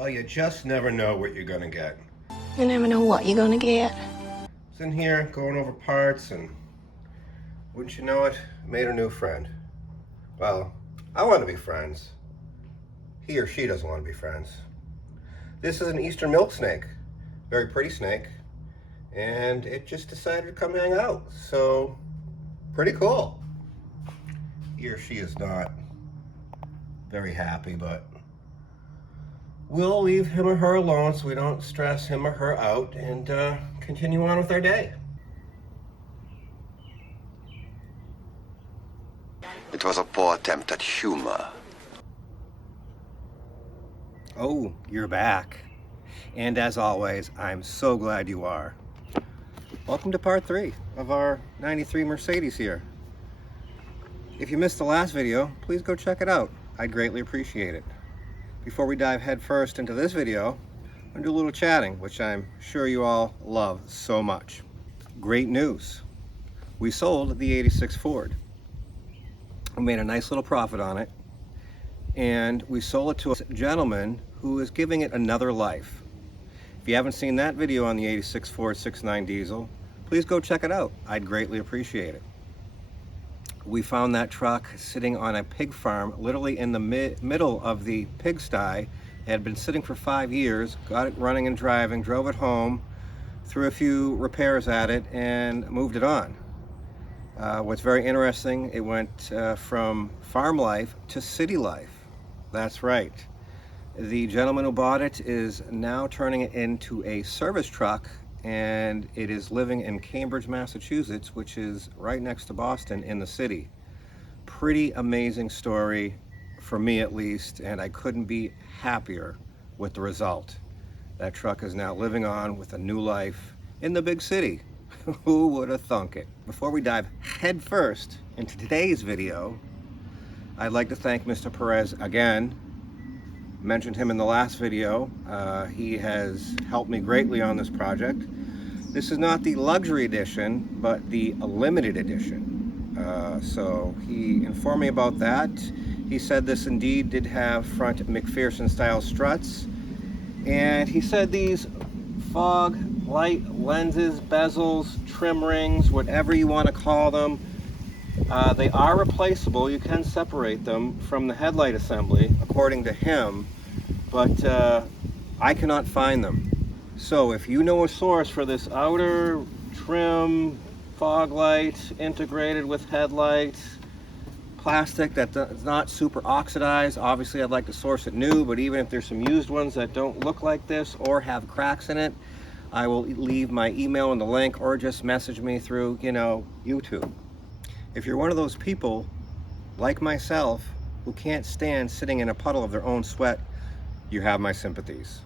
Well, you just never know what you're gonna get. You never know what you're gonna get. I was in here going over parts, and wouldn't you know it, made a new friend. Well, I want to be friends. He or she doesn't want to be friends. This is an eastern milk snake. Very pretty snake. And it just decided to come hang out. So, pretty cool. He or she is not very happy, but we'll leave him or her alone so we don't stress him or her out and continue on with our day. It was a poor attempt at humor. Oh, you're back. And as always, I'm so glad you are. Welcome to part 3 of our 93 Mercedes here. If you missed the last video, please go check it out. I'd greatly appreciate it. Before we dive headfirst into this video, I'm gonna do a little chatting, which I'm sure you all love so much. Great news. We sold the 86 Ford. We made a nice little profit on it, and we sold it to a gentleman who is giving it another life. If you haven't seen that video on the 86 Ford 6.9 diesel, please go check it out. I'd greatly appreciate it. We found that truck sitting on a pig farm, literally in the middle of the pigsty. It had been sitting for 5 years, got it running and driving, drove it home, threw a few repairs at it, and moved it on. What's very interesting, it went from farm life to city life. That's right. The gentleman who bought it is now turning it into a service truck, and it is living in Cambridge, Massachusetts, which is right next to Boston in the city. Pretty amazing story, for me at least, and I couldn't be happier with the result. That truck is now living on with a new life in the big city. Who would have thunk it? Before we dive headfirst into today's video, I'd like to thank Mr. Perez again. Mentioned him in the last video. He has helped me greatly on this project. This is not the luxury edition, but the limited edition. So he informed me about that. He said this indeed did have front McPherson style struts, and he said these fog light lenses, bezels, trim rings, whatever you want to call them, they are replaceable. You can separate them from the headlight assembly, according to him, but I cannot find them. So if you know a source for this outer trim fog light integrated with headlights, plastic that is not super oxidized, obviously I'd like to source it new, but even if there's some used ones that don't look like this or have cracks in it, I will leave my email in the link, or just message me through, YouTube. If you're one of those people, like myself, who can't stand sitting in a puddle of their own sweat, you have my sympathies.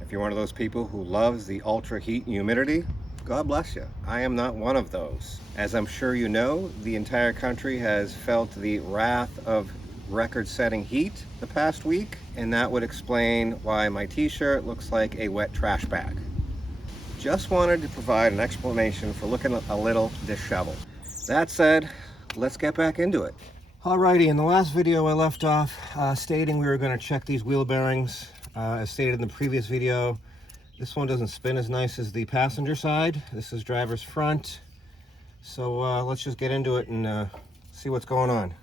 If you're one of those people who loves the ultra heat and humidity, God bless you. I am not one of those. As I'm sure you know, the entire country has felt the wrath of record-setting heat the past week, and that would explain why my t-shirt looks like a wet trash bag. Just wanted to provide an explanation for looking a little disheveled. That said, let's get back into it. Alrighty, in the last video I left off stating we were going to check these wheel bearings. As stated in the previous video, this one doesn't spin as nice as the passenger side. This is driver's front. So let's just get into it and see what's going on.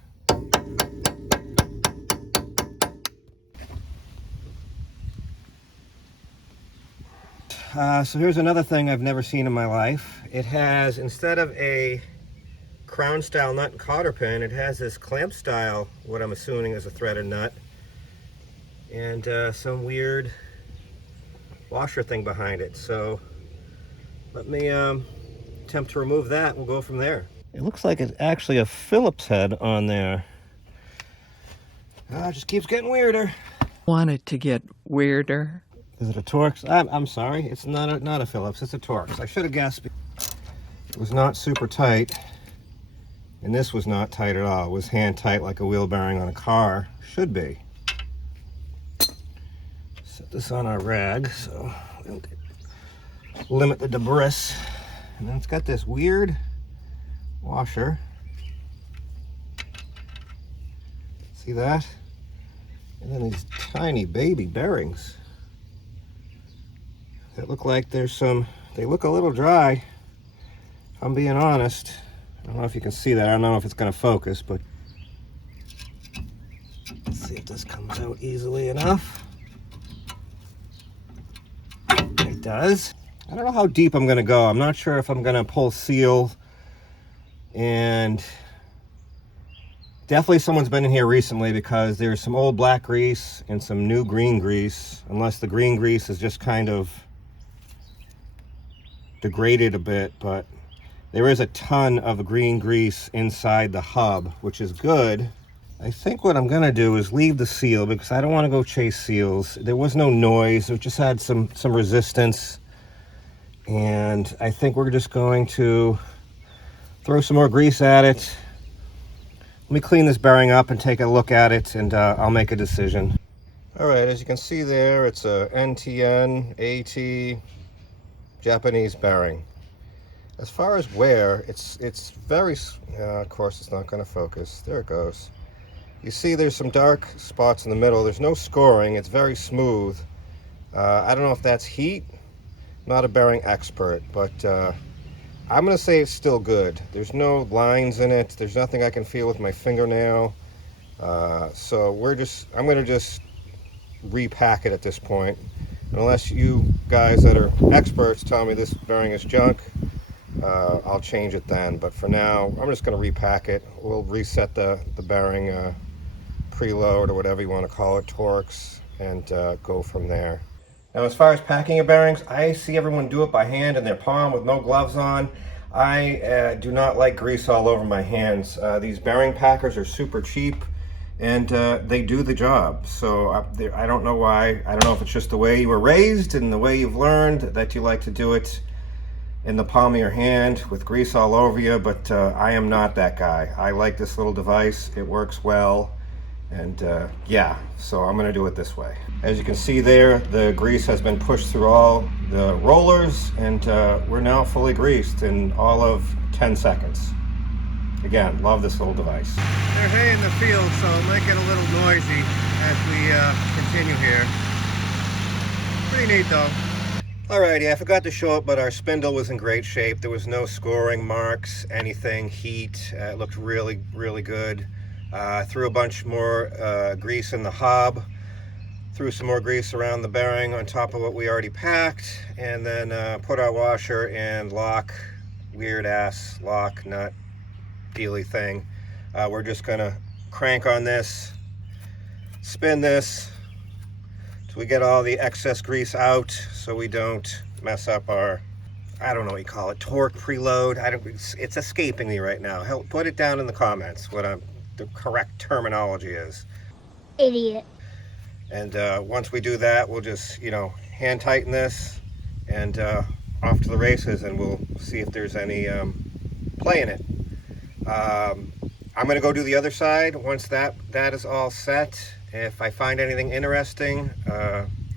So here's another thing I've never seen in my life. It has, instead of a crown style nut and cotter pin, it has this clamp style, what I'm assuming is a threaded nut, and some weird washer thing behind it. So let me attempt to remove that. We'll go from there. It looks like it's actually a Phillips head on there. It just keeps getting weirder. Wanted to get weirder. Is it a Torx? I'm sorry, it's not a Phillips, it's a Torx. I should have guessed. It was not super tight, and this was not tight at all. It was hand tight like a wheel bearing on a car should be. Set this on our rag so we don't limit the debris. And then it's got this weird washer. See that? And then these tiny baby bearings. that look like they look a little dry, if I'm being honest. I don't know if you can see that. I don't know if it's going to focus, but let's see if this comes out easily enough. It does. I don't know how deep I'm going to go. I'm not sure if I'm going to pull seal, and definitely someone's been in here recently because there's some old black grease and some new green grease, unless the green grease is just kind of degraded a bit, but there is a ton of green grease inside the hub, which is good. I think what I'm gonna do is leave the seal because I don't want to go chase seals. There was no noise, it just had some resistance, and I think we're just going to throw some more grease at it. Let me clean this bearing up and take a look at it, and I'll make a decision. All right, as you can see there, it's a NTN AT Japanese bearing. As far as wear, it's very, of course it's not going to focus. There it goes. You see there's some dark spots in the middle. There's no scoring. It's very smooth. I don't know if that's heat. I'm not a bearing expert, but I'm going to say it's still good. There's no lines in it. There's nothing I can feel with my fingernail. So I'm going to just repack it at this point. Unless you guys that are experts tell me this bearing is junk, I'll change it then. But for now, I'm just going to repack it. We'll reset the bearing preload or whatever you want to call it, Torx, and go from there. Now, as far as packing of bearings, I see everyone do it by hand in their palm with no gloves on. I do not like grease all over my hands. These bearing packers are super cheap, and they do the job. So I don't know why. I don't know if it's just the way you were raised and the way you've learned that you like to do it in the palm of your hand with grease all over you, but I am not that guy. I like this little device. It works well. And yeah, so I'm gonna do it this way. As you can see there, the grease has been pushed through all the rollers, and we're now fully greased in all of 10 seconds. Again, love this little device. They're hay in the field, so it might get a little noisy as we continue here. Pretty neat though. Alrighty, I forgot to show it, but our spindle was in great shape. There was no scoring marks, anything, heat. It looked really, really good. Threw a bunch more grease in the hub, threw some more grease around the bearing on top of what we already packed, and then put our washer and lock, weird ass lock nut dealy thing. We're just gonna crank on this, spin this till we get all the excess grease out so we don't mess up our, I don't know what you call it, torque preload. It's escaping me right now. Help, put it down in the comments what the correct terminology is. Idiot. And once we do that, we'll just, hand tighten this and off to the races, and we'll see if there's any play in it. I'm gonna go do the other side. Once that is all set, if I find anything interesting,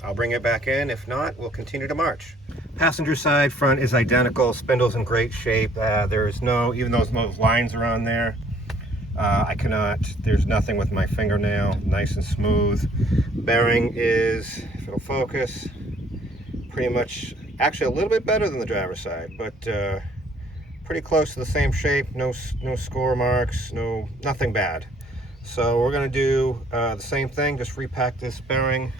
I'll bring it back in. If not, we'll continue to march. Passenger side front is identical. Spindle's in great shape. There's no, even though those lines are on there, there's nothing with my fingernail, nice and smooth. Bearing is, if it'll focus, pretty much, actually a little bit better than the driver's side, but pretty close to the same shape. No score marks, nothing bad. So we're gonna do the same thing, just repack this bearing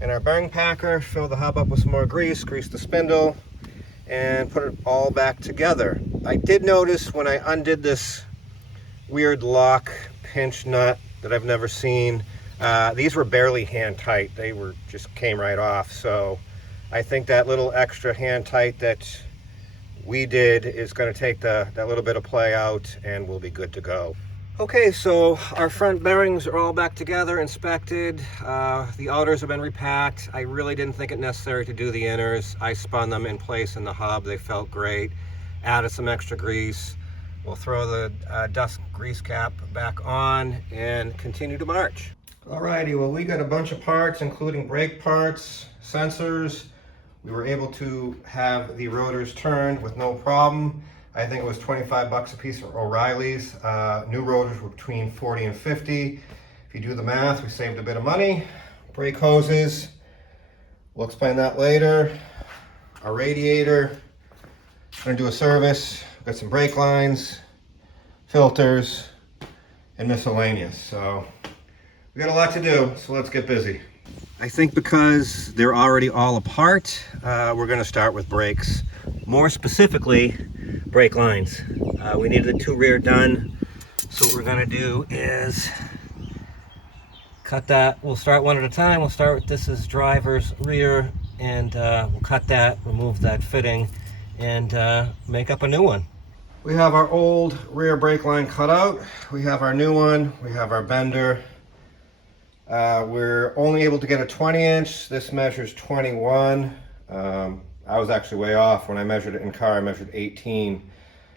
in our bearing packer, fill the hub up with some more grease the spindle, and put it all back together. I did notice when I undid this weird lock pinch nut that I've never seen, these were barely hand tight. They just came right off. So I think that little extra hand tight that we did is going to take that little bit of play out, and we'll be good to go. Okay, so our front bearings are all back together, inspected. The outers have been repacked. I really didn't think it necessary to do the inners. I spun them in place in the hub. They felt great. Added some extra grease. We'll throw the dust grease cap back on and continue to march. Alrighty, well, we got a bunch of parts, including brake parts, sensors. We were able to have the rotors turned with no problem. I think it was 25 bucks a piece for O'Reilly's. New rotors were between 40 and 50. If you do the math, we saved a bit of money. Brake hoses We'll explain that later. Our radiator, gonna do a service. Got some brake lines, filters, and miscellaneous. So we got a lot to do, so let's get busy. I think because they're already all apart, we're gonna start with brakes. More specifically, brake lines. We needed the two rear done. So what we're gonna do is cut that. We'll start one at a time. We'll start with this is driver's rear, and we'll cut that, remove that fitting, and make up a new one. We have our old rear brake line cut out. We have our new one. We have our bender. We're only able to get a 20-inch. This measures 21. I was actually way off. When I measured it in car, I measured 18.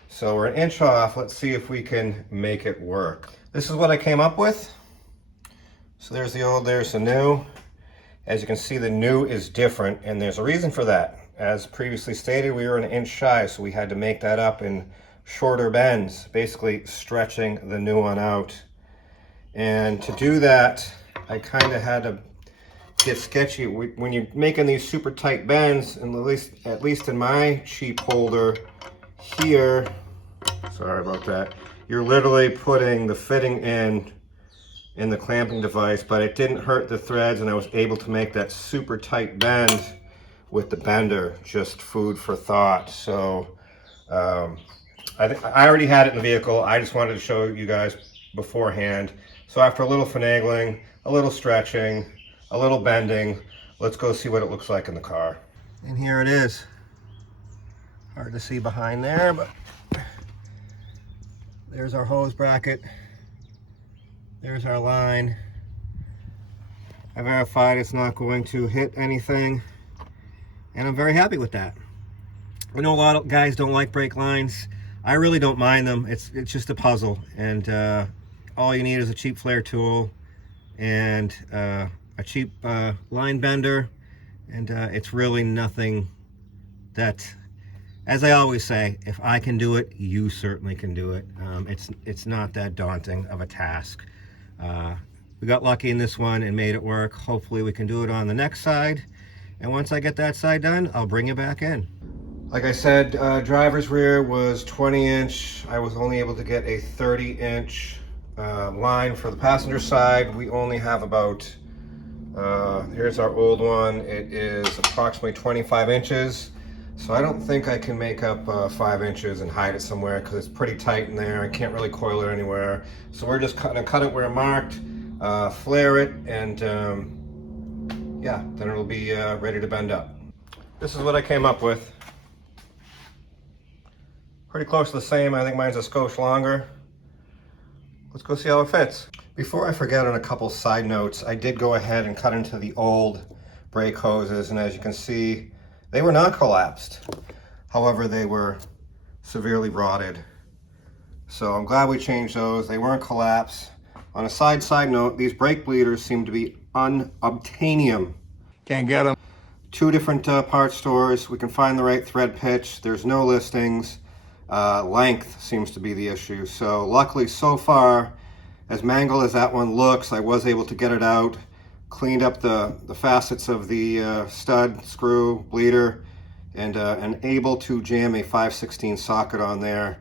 So we're an inch off. Let's see if we can make it work. This is what I came up with. So there's the old, there's the new. As you can see, the new is different, and there's a reason for that. As previously stated, we were an inch shy, so we had to make that up in shorter bends, basically stretching the new one out. And to do that, I kind of had to get sketchy. When you're making these super tight bends, and at least in my cheap holder here, sorry about that, you're literally putting the fitting in the clamping device, but it didn't hurt the threads, and I was able to make that super tight bend with the bender. Just food for thought. So I already had it in the vehicle. I just wanted to show you guys beforehand. So after a little finagling, a little stretching, a little bending, let's go see what it looks like in the car. And here it is. Hard to see behind there, but there's our hose bracket. There's our line. I verified it's not going to hit anything, and I'm very happy with that. I know a lot of guys don't like brake lines. I really don't mind them. It's just a puzzle, and all you need is a cheap flare tool and a cheap line bender, and it's really nothing that, as I always say, if I can do it, you certainly can do it. It's not that daunting of a task. We got lucky in this one and made it work. Hopefully we can do it on the next side, and once I get that side done, I'll bring you back in. Like I said, driver's rear was 20-inch. I was only able to get a 30-inch line for the passenger side. We only have about, here's our old one. It is approximately 25 inches. So I don't think I can make up 5 inches and hide it somewhere, because it's pretty tight in there. I can't really coil it anywhere. So we're just gonna cut it where marked, flare it, and yeah, then it'll be ready to bend up. This is what I came up with. Pretty close to the same. I think mine's a skosh longer. Let's go see how it fits. Before I forget, on a couple side notes, I did go ahead and cut into the old brake hoses, and as you can see, they were not collapsed. However, they were severely rotted. So I'm glad we changed those. They weren't collapsed. On a side note, these brake bleeders seem to be unobtainium. Can't get them. 2 different part stores. We can find the right thread pitch. There's no listings. Length seems to be the issue. So luckily, so far, as mangled as that one looks, I was able to get it out, cleaned up the facets of the stud, screw, bleeder, and able to jam a 5/16 socket on there.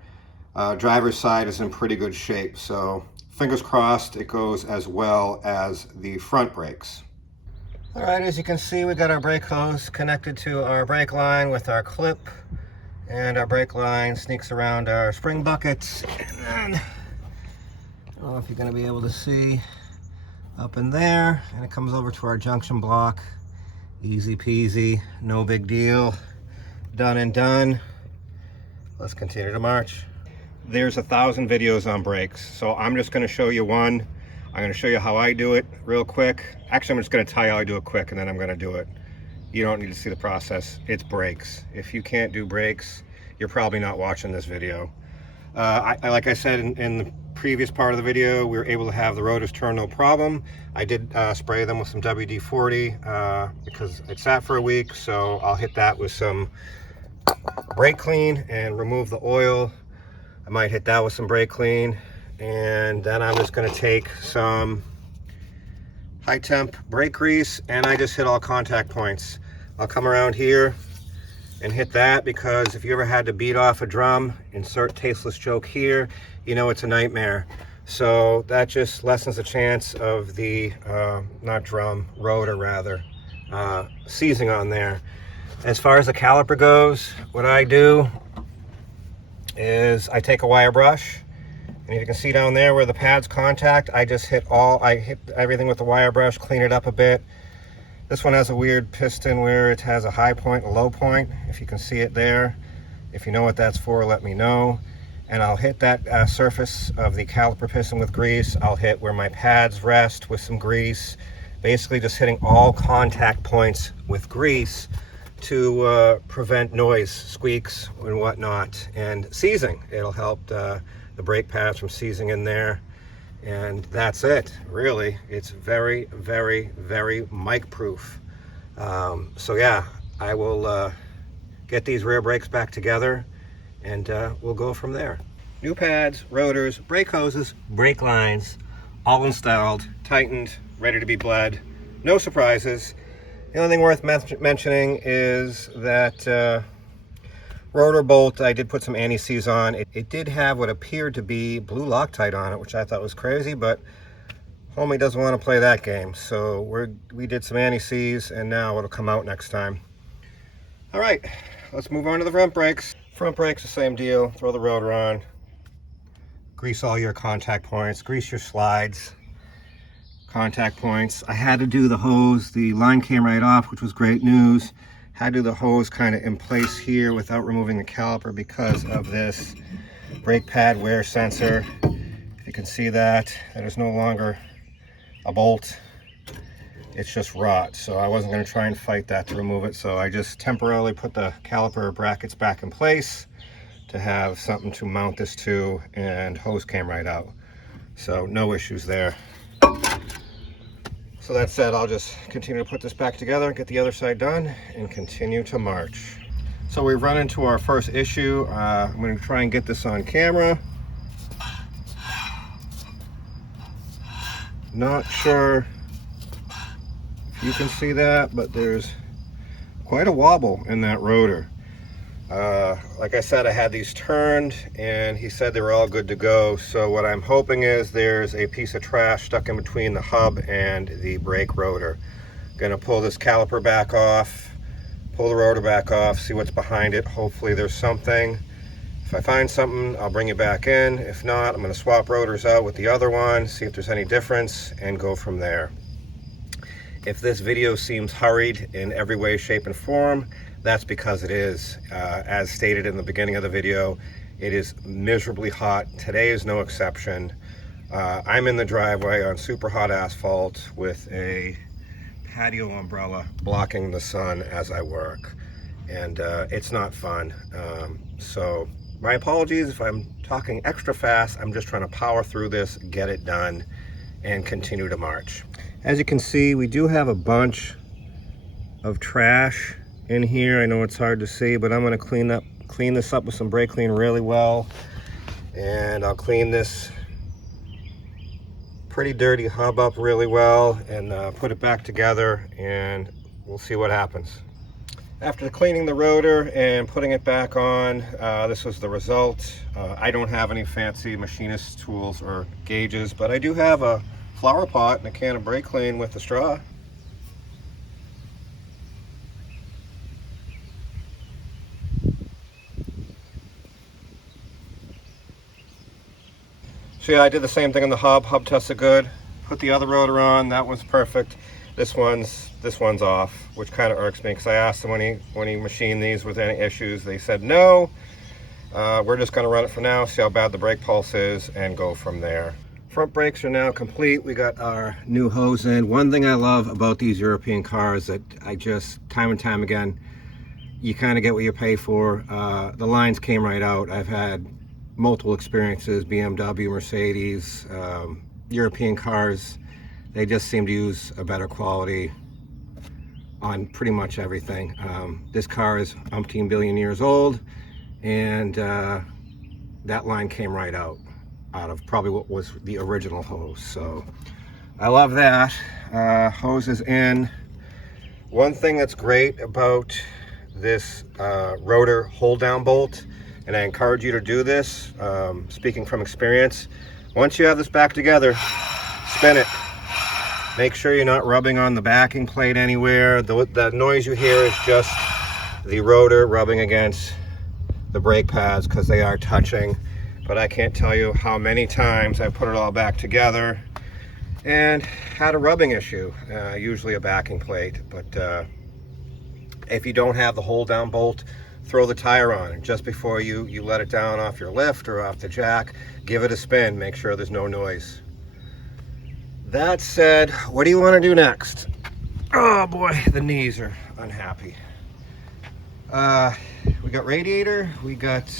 Driver's side is in pretty good shape, so fingers crossed it goes as well as the front brakes. All right, as you can see, we got our brake hose connected to our brake line with our clip, and our brake line sneaks around our spring buckets, and then, I don't know if you're gonna be able to see, up in there, and it comes over to our junction block. Easy peasy, no big deal. Done and done. Let's continue to march. There's 1,000 videos on brakes, so I'm just going to show you one. I'm going to show you how I do it real quick. Actually, I'm just going to tell you how I do it quick, and then I'm going to do it. You don't need to see the process. It's brakes. If you can't do brakes, you're probably not watching this video. Like I said in the previous part of the video, we were able to have the rotors turn no problem. I did spray them with some WD-40 because it sat for a week, so I'll hit that with some brake clean and remove the oil. I might hit that with some brake clean, and then I'm just going to take some high temp brake grease, and I just hit all contact points. I'll come around here and hit that, because if you ever had to beat off a drum, insert tasteless joke here, you know it's a nightmare. So that just lessens the chance of the, not drum, rotor rather, seizing on there. As far as the caliper goes, what I do is I take a wire brush, and you can see down there where the pads contact, I just hit everything with the wire brush, clean it up a bit. This one has a weird piston where it has a high point and a low point, if you can see it there. If you know what that's for, let me know. And I'll hit that surface of the caliper piston with grease. I'll hit where my pads rest with some grease. Basically just hitting all contact points with grease to prevent noise, squeaks and whatnot, and seizing. It'll help the brake pads from seizing in there. And that's it, really. It's very, very, very mic proof. So yeah, I will get these rear brakes back together, and we'll go from there. New pads, rotors, brake hoses, brake lines, all installed, tightened, ready to be bled. No surprises. The only thing worth mentioning is that rotor bolt, I did put some anti-seize on. It did have what appeared to be blue Loctite on it, which I thought was crazy, but homie doesn't want to play that game. So we did some anti-seize, and now it'll come out next time. All right, let's move on to the front brakes. Front brakes, the same deal. Throw the rotor on, grease all your contact points, grease your slides, contact points. I had to do the hose. The line came right off, which was great news. Had to do the hose kind of in place here without removing the caliper because of this brake pad wear sensor. If you can see that is no longer a bolt. It's just rot. So I wasn't going to try and fight that to remove it. So I just temporarily put the caliper brackets back in place to have something to mount this to, and hose came right out. So no issues there. So that said, I'll just continue to put this back together, get the other side done, and continue to march. So we've run into our first issue. I'm going to try and get this on camera. Not sure if you can see that, but there's quite a wobble in that rotor. Like I said, I had these turned, and he said they were all good to go. So what I'm hoping is there's a piece of trash stuck in between the hub and the brake rotor. Gonna pull this caliper back off, pull the rotor back off, see what's behind it. Hopefully there's something. If I find something, I'll bring it back in. If not, I'm gonna swap rotors out with the other one, see if there's any difference, and go from there. If this video seems hurried in every way, shape, and form, that's because it is. As stated in the beginning of the video, it is miserably hot. Today is no exception. I'm in the driveway on super hot asphalt with a patio umbrella blocking the sun as I work, and it's not fun. So my apologies if I'm talking extra fast. I'm just trying to power through this, get it done, and continue to march. As you can see, we do have a bunch of trash in here. I know it's hard to see, but I'm going to clean this up with some brake clean really well, and I'll clean this pretty dirty hub up really well, and put it back together, and we'll see what happens. After cleaning the rotor and putting it back on, this was the result. I don't have any fancy machinist tools or gauges, but I do have a flower pot and a can of brake clean with a straw. So yeah, I did the same thing on the hub. Hub tested good. Put the other rotor on. That one's perfect. This one's off, which kind of irks me, because I asked them when he machined these with any issues. They said no. We're just going to run it for now, see how bad the brake pulse is, and go from there. Front brakes are now complete. We got our new hose in. One thing I love about these European cars that I just, time and time again, you kind of get what you pay for. The lines came right out. I've had multiple experiences, BMW, Mercedes, European cars. They just seem to use a better quality on pretty much everything. This car is umpteen billion years old, and that line came right out of probably what was the original hose. So I love that. Hose is in. One thing that's great about this rotor hold down bolt, and I encourage you to do this, speaking from experience, once you have this back together, spin it. Make sure you're not rubbing on the backing plate anywhere. The noise you hear is just the rotor rubbing against the brake pads because they are touching. But I can't tell you how many times I've put it all back together and had a rubbing issue, usually a backing plate. But if you don't have the hold down bolt, throw the tire on, and just before you let it down off your lift or off the jack, give it a spin. Make sure there's no noise. That said, what do you want to do next? Oh boy, the knees are unhappy. We got radiator, we got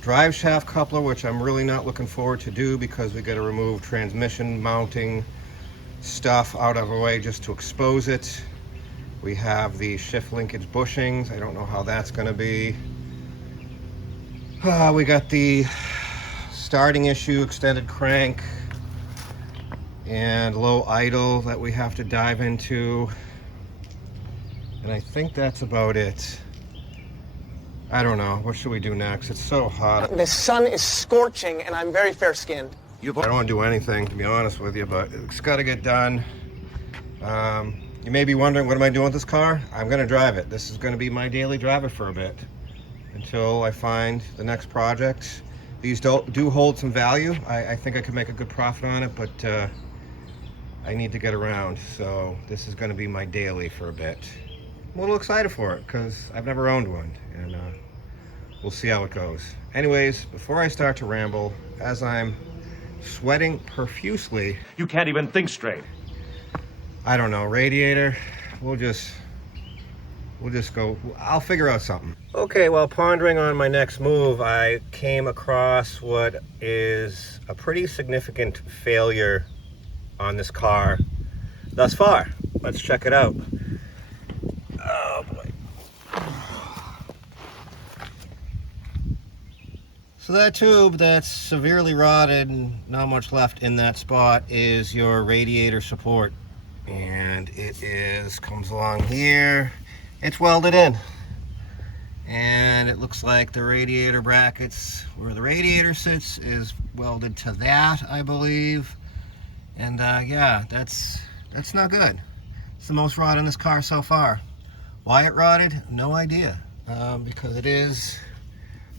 drive shaft coupler, which I'm really not looking forward to do because we got to remove transmission mounting stuff out of our way just to expose it. We have the shift linkage bushings. I don't know how that's going to be. We got the starting issue, extended crank, and low idle that we have to dive into. And I think that's about it. I don't know. What should we do next? It's so hot. The sun is scorching, and I'm very fair-skinned. I don't want to do anything, to be honest with you, but it's got to get done. You may be wondering, what am I doing with this car? I'm going to drive it. This is going to be my daily driver for a bit until I find the next project. These do hold some value. I think I could make a good profit on it, but I need to get around. So this is going to be my daily for a bit. I'm a little excited for it because I've never owned one, and we'll see how it goes. Anyways, before I start to ramble, as I'm sweating profusely, You can't even think straight. I don't know, radiator, we'll just go, I'll figure out something. Okay, while pondering on my next move, I came across what is a pretty significant failure on this car thus far. Let's check it out. Oh boy. So that tube that's severely rotted and not much left in that spot is your radiator support. And it comes along here. It's welded in. And it looks like the radiator brackets where the radiator sits is welded to that, I believe. And yeah, that's not good. It's the most rot in this car so far. Why it rotted? No idea. Because it is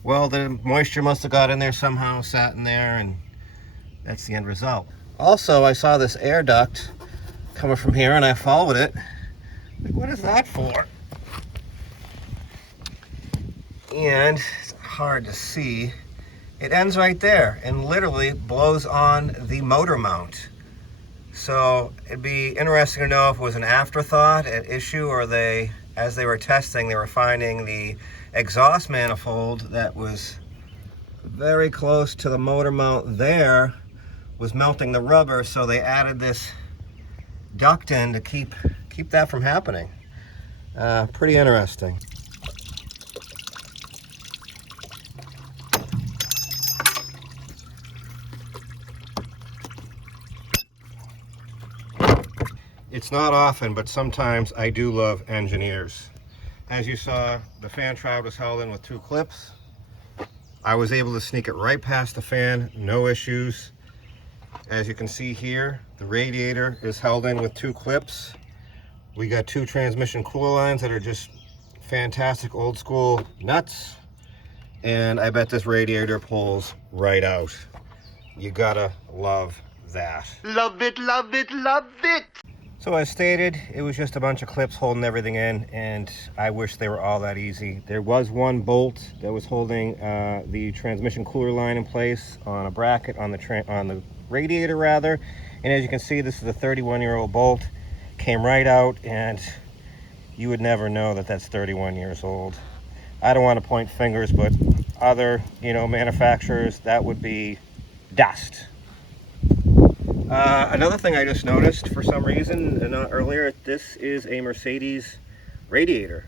welded. Moisture must have got in there somehow, sat in there, and that's the end result. Also, I saw this air duct coming from here, and I followed it. What is that for? And it's hard to see. It ends right there and literally blows on the motor mount. So it'd be interesting to know if it was an afterthought, an issue, or as they were testing, they were finding the exhaust manifold that was very close to the motor mount there was melting the rubber, so they added this duct in to keep that from happening. Pretty interesting. It's not often, but sometimes I do love engineers. As you saw, the fan shroud was held in with 2 clips. I was able to sneak it right past the fan, no issues. As you can see here, the radiator is held in with 2 clips. We got 2 transmission cooler lines that are just fantastic old school nuts. And I bet this radiator pulls right out. You gotta love that. Love it, love it, love it! So as stated, it was just a bunch of clips holding everything in, and I wish they were all that easy. There was one bolt that was holding the transmission cooler line in place on a bracket on the radiator rather. And as you can see, this is a 31-year-old bolt. Came right out, and you would never know that that's 31 years old. I don't want to point fingers, but other, manufacturers, that would be dust. Another thing I just noticed for some reason, earlier, this is a Mercedes radiator.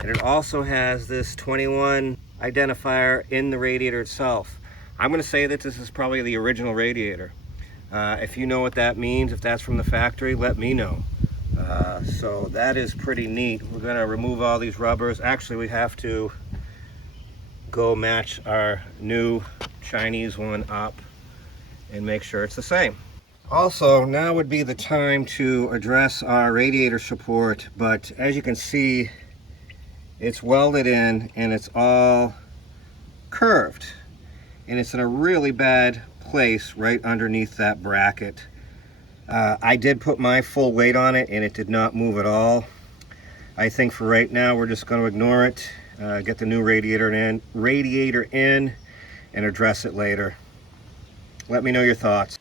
And it also has this 21 identifier in the radiator itself. I'm going to say that this is probably the original radiator. If you know what that means, if that's from the factory, let me know. So that is pretty neat. We're gonna remove all these rubbers. Actually, we have to go match our new Chinese one up and make sure it's the same. Also, now would be the time to address our radiator support, but as you can see, it's welded in and it's all curved, and it's in a really bad place right underneath that bracket. I did put my full weight on it and it did not move at all. I think for right now we're just going to ignore it, get the new radiator in and address it later. Let me know your thoughts.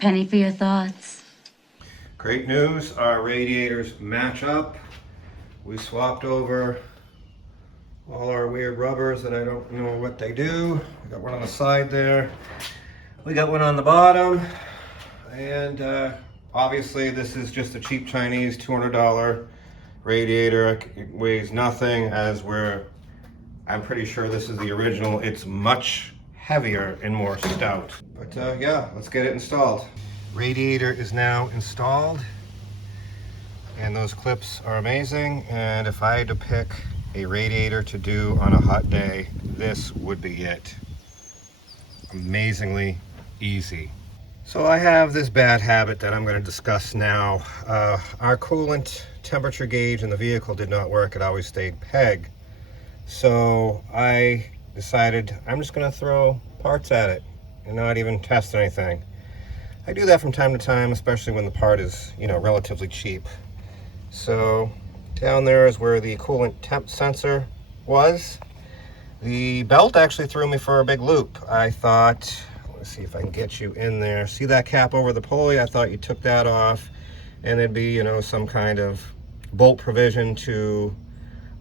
Penny for your thoughts. Great news, our radiators match up. We swapped over all our weird rubbers that I don't know what they do. We got one on the side there. We got one on the bottom. And obviously this is just a cheap Chinese $200 radiator. It weighs nothing, I'm pretty sure this is the original. It's much heavier and more stout. But yeah, let's get it installed. Radiator is now installed, and those clips are amazing. And if I had to pick a radiator to do on a hot day, this would be it. Amazingly easy. So I have this bad habit that I'm going to discuss now. Our coolant temperature gauge in the vehicle did not work. It always stayed peg. So I decided I'm just going to throw parts at it and not even test anything. I do that from time to time, especially when the part is, relatively cheap. So down there is where the coolant temp sensor was. The belt actually threw me for a big loop. I thought, let's see if I can get you in there. See that cap over the pulley? I thought you took that off and there'd be, some kind of bolt provision to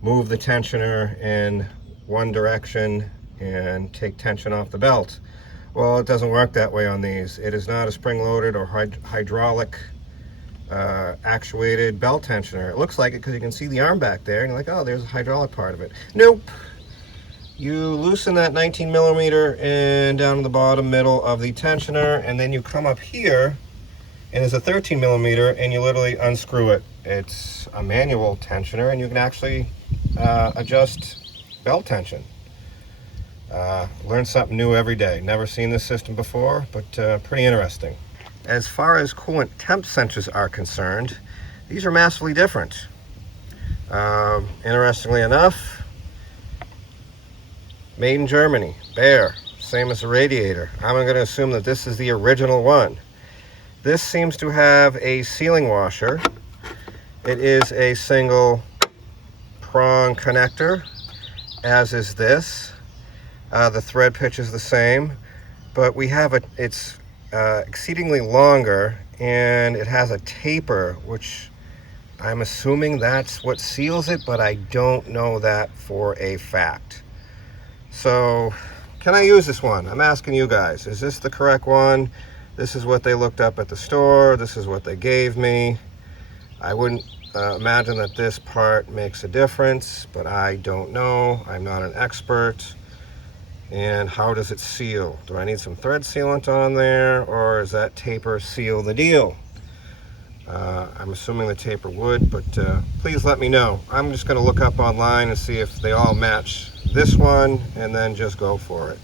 move the tensioner in one direction and take tension off the belt. Well, it doesn't work that way on these. It is not a spring-loaded or hydraulic actuated belt tensioner. It looks like it because you can see the arm back there and you're like, oh, there's a hydraulic part of it. Nope. You loosen that 19 millimeter and down to the bottom middle of the tensioner, and then you come up here and there's a 13 millimeter and you literally unscrew it. It's a manual tensioner and you can actually adjust belt tension. Learn something new every day. Never seen this system before, but pretty interesting. As far as coolant temp sensors are concerned, these are massively different. Interestingly enough, made in Germany, Bayer, same as the radiator. I'm going to assume that this is the original one. This seems to have a sealing washer. It is a single prong connector, as is this. The thread pitch is the same, but we have it's exceedingly longer, and it has a taper, which I'm assuming that's what seals it, but I don't know that for a fact. So, can I use this one? I'm asking you guys, is this the correct one? This is what they looked up at the store. This is what they gave me. I wouldn't imagine that this part makes a difference, but I don't know. I'm not an expert. And how does it seal? Do I need some thread sealant on there, or is that taper seal the deal? I'm assuming the taper would, but please let me know. I'm just going to look up online and see if they all match this one, and then just go for it.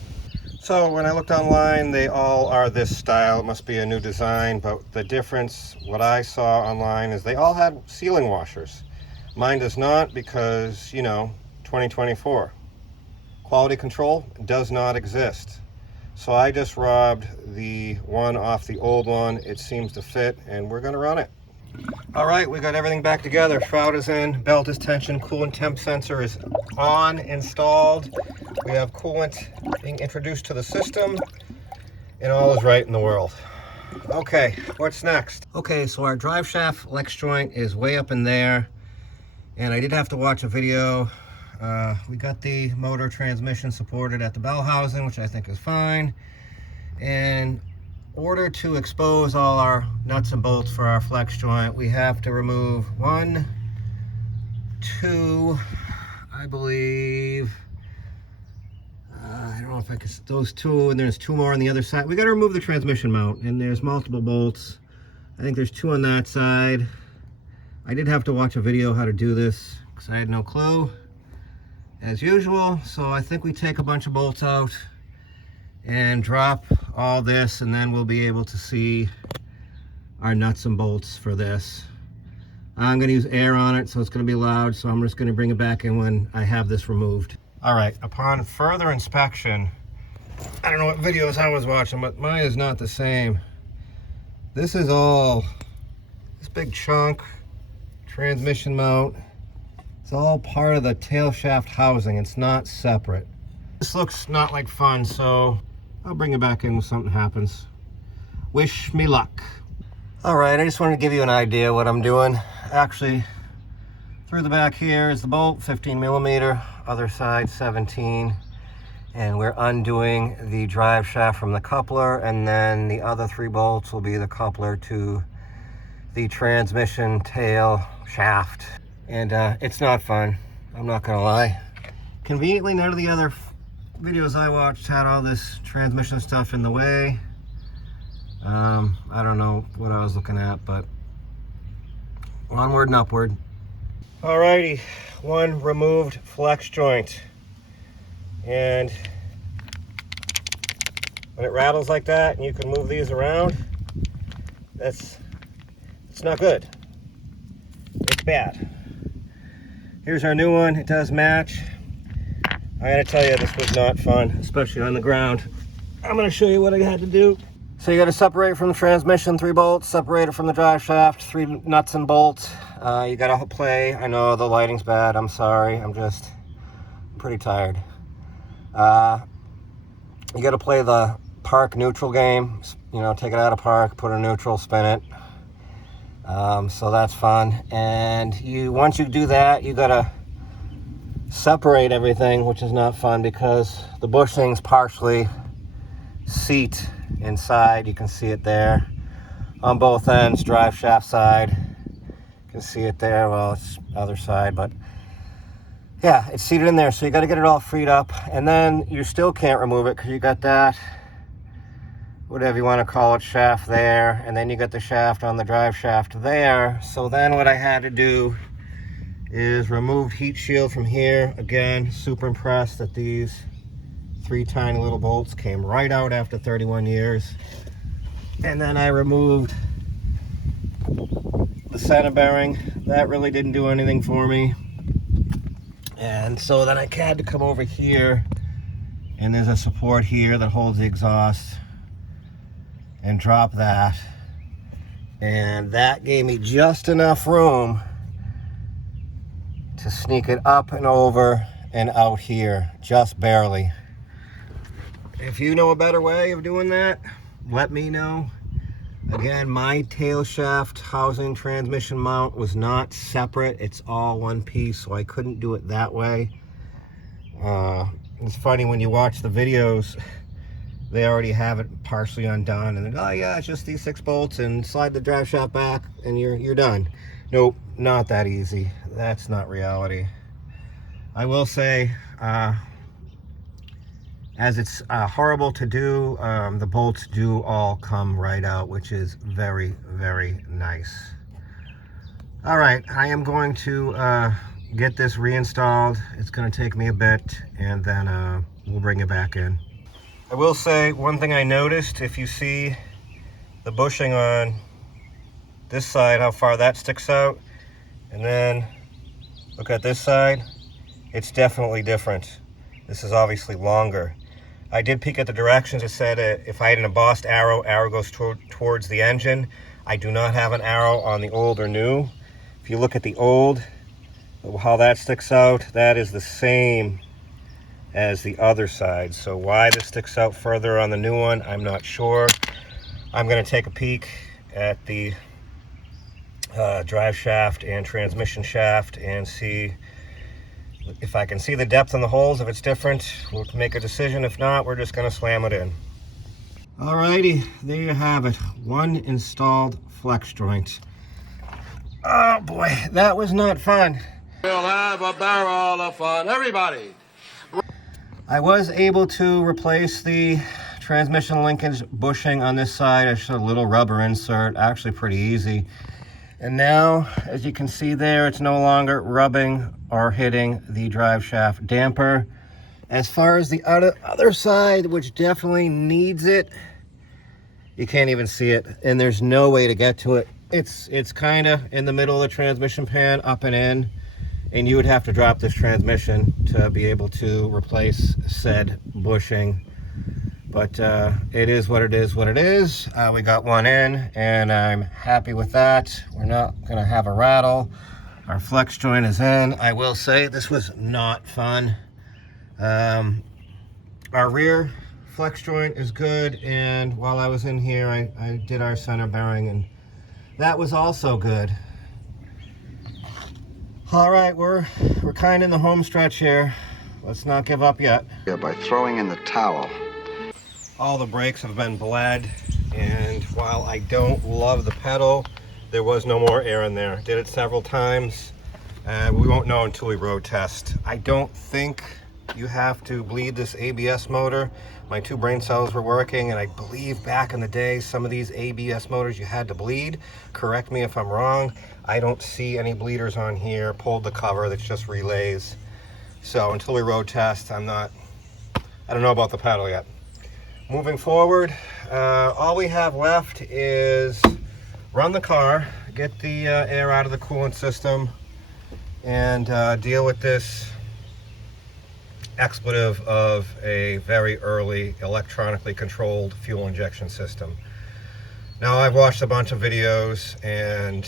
So when I looked online, they all are this style. It must be a new design, but the difference, what I saw online, is they all had sealing washers. Mine does not, because, 2024. Quality control does not exist. So I just robbed the one off the old one. It seems to fit, and we're going to run it. All right, we got everything back together. Shroud is in, belt is tensioned, coolant temp sensor is on, installed. We have coolant being introduced to the system, and all is right in the world. Okay, what's next? Okay, so our drive shaft flex joint is way up in there, and I did have to watch a video. We got the motor transmission supported at the bell housing, which I think is fine. And in order to expose all our nuts and bolts for our flex joint, we have to remove 1, 2, I believe, I don't know if I can, those 2, and there's 2 more on the other side. We got to remove the transmission mount, and there's multiple bolts. I think there's 2 on that side. I did have to watch a video how to do this because I had no clue, as usual. So I think we take a bunch of bolts out and drop all this, and then we'll be able to see our nuts and bolts for this. I'm going to use air on it, so it's going to be loud, so I'm just going to bring it back in when I have this removed. All right, upon further inspection, I don't know what videos I was watching, but mine is not the same. This is all, this big chunk, transmission mount, it's all part of the tail shaft housing. It's not separate. This looks not like fun, so I'll bring it back in when something happens. Wish me luck. All right, I just wanted to give you an idea what I'm doing. Actually, through the back here is the bolt, 15 millimeter, other side 17, and we're undoing the drive shaft from the coupler, and then the other 3 bolts will be the coupler to the transmission tail shaft. And it's not fun, I'm not gonna lie. Conveniently, none of the other videos I watched had all this transmission stuff in the way. I don't know what I was looking at, but onward and upward. Alrighty, one removed flex joint. And when it rattles like that and you can move these around, it's not good. It's bad. Here's our new one. It does match. I gotta tell you, this was not fun, especially on the ground. I'm gonna show you what I had to do. So you gotta separate from the transmission, 3 bolts, separate it from the drive shaft, 3 nuts and bolts. You gotta play, I know the lighting's bad, I'm sorry, I'm just pretty tired. You gotta play the park neutral game, you know, take it out of park, put it neutral, spin it. So that's fun. And once you do that, you gotta separate everything, which is not fun because the bushings partially seat inside. You can see it there on both ends, drive shaft side. You can see it there. Well, it's other side, but yeah, it's seated in there. So you got to get it all freed up, and then you still can't remove it because you got that, whatever you want to call it, shaft there, and then you got the shaft on the drive shaft there. So then what I had to do is remove heat shield from here. Again, super impressed that these 3 tiny little bolts came right out after 31 years. And then I removed the center bearing. That really didn't do anything for me. And so then I had to come over here, and there's a support here that holds the exhaust, and drop that. And that gave me just enough room to sneak it up and over and out here, just barely. If you know a better way of doing that, let me know. Again, my tail shaft housing transmission mount was not separate. It's all one piece, so I couldn't do it that way. It's funny when you watch the videos, they already have it partially undone, and then, oh yeah, it's just these 6 bolts and slide the drive shaft back and you're done. Nope, not that easy. That's not reality. I will say, as it's horrible to do, the bolts do all come right out, which is very, very nice. All right, I am going to get this reinstalled. It's going to take me a bit, and then we'll bring it back in. I will say one thing I noticed, if you see the bushing on this side, how far that sticks out, and then look at this side, it's definitely different. This is obviously longer. I did peek at the directions. It said if I had an embossed arrow, arrow goes towards the engine. I do not have an arrow on the old or new. If you look at the old, how that sticks out, that is the same as the other side. So why this sticks out further on the new one, I'm not sure. I'm going to take a peek at the drive shaft and transmission shaft and see if I can see the depth in the holes. If it's different, we'll make a decision. If not, we're just going to slam it in. Alrighty, there you have it. One installed flex joint. Oh boy, that was not fun. We'll have a barrel of fun, everybody. I was able to replace the transmission linkage bushing on this side. I just had a little rubber insert, actually pretty easy. And now, as you can see there, it's no longer rubbing or hitting the drive shaft damper. As far as the other side, which definitely needs it, you can't even see it, and there's no way to get to it. It's kind of in the middle of the transmission pan, up and in, and you would have to drop this transmission to be able to replace said bushing. But it is what it is. We got one in, and I'm happy with that. We're not gonna have a rattle. Our flex joint is in. I will say this was not fun. Our rear flex joint is good, and while I was in here, I did our center bearing, and that was also good. All right, we're kind of in the home stretch here. Let's not give up yet. Yeah, by throwing in the towel. All the brakes have been bled, and while I don't love the pedal, there was no more air in there. Did it several times, and we won't know until we road test. I don't think you have to bleed this ABS motor. My two brain cells were working, and I believe back in the day, some of these ABS motors you had to bleed. Correct me if I'm wrong. I don't see any bleeders on here. Pulled the cover, that's just relays. So until we road test, I don't know about the pedal yet. Moving forward, all we have left is run the car, get the air out of the coolant system, and deal with this expletive of a very early electronically controlled fuel injection system. Now, I've watched a bunch of videos, and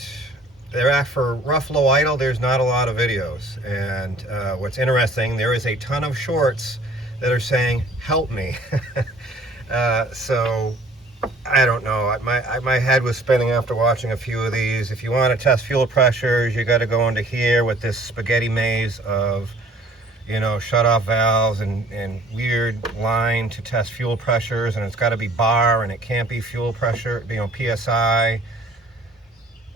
for rough low idle, there's not a lot of videos. And what's interesting, there is a ton of shorts that are saying, help me. So I don't know. My head was spinning after watching a few of these. If you want to test fuel pressures, you got to go into here with this spaghetti maze of, shut-off valves and weird line to test fuel pressures, and it's got to be bar, and it can't be fuel pressure, PSI.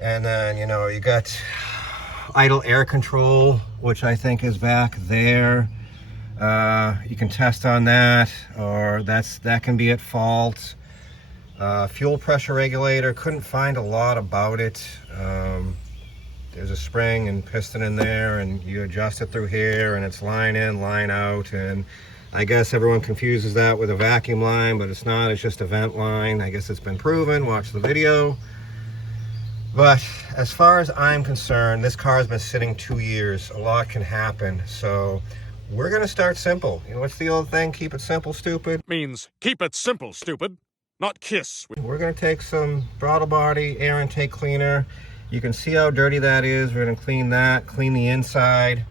And then, you got idle air control, which I think is back there. You can test on that, or that can be at fault. Fuel pressure regulator, couldn't find a lot about it. There's a spring and piston in there, and you adjust it through here, and it's line in, line out, and I guess everyone confuses that with a vacuum line, but it's not, it's just a vent line. I guess it's been proven, watch the video. But as far as I'm concerned, this car has been sitting 2 years. A lot can happen, so we're gonna start simple. What's the old thing? Keep it simple, stupid. Means keep it simple, stupid, not kiss. We're gonna take some throttle body air intake cleaner. You can see how dirty that is. We're gonna clean that, clean the inside.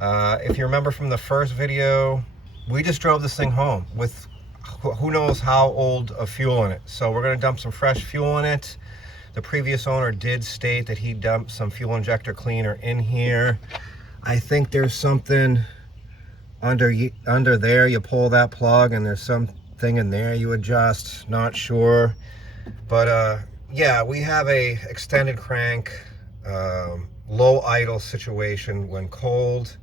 If you remember from the first video, we just drove this thing home with who knows how old of fuel in it. So we're gonna dump some fresh fuel in it. The previous owner did state that he dumped some fuel injector cleaner in here. I think there's something under there. You pull that plug and there's something in there you adjust, not sure. But yeah, we have a extended crank, low idle situation when cold.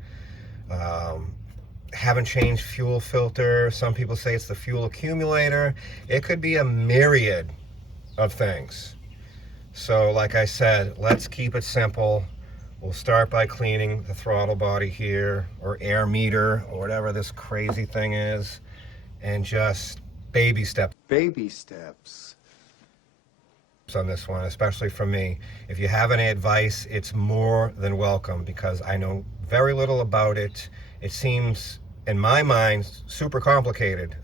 Haven't changed fuel filter. Some people say it's the fuel accumulator. It could be a myriad of things. So like I said, let's keep it simple. We'll start by cleaning the throttle body here, or air meter, or whatever this crazy thing is, and just baby steps. Baby steps. On this one, especially from me. If you have any advice, it's more than welcome, because I know very little about it. It seems, in my mind, super complicated,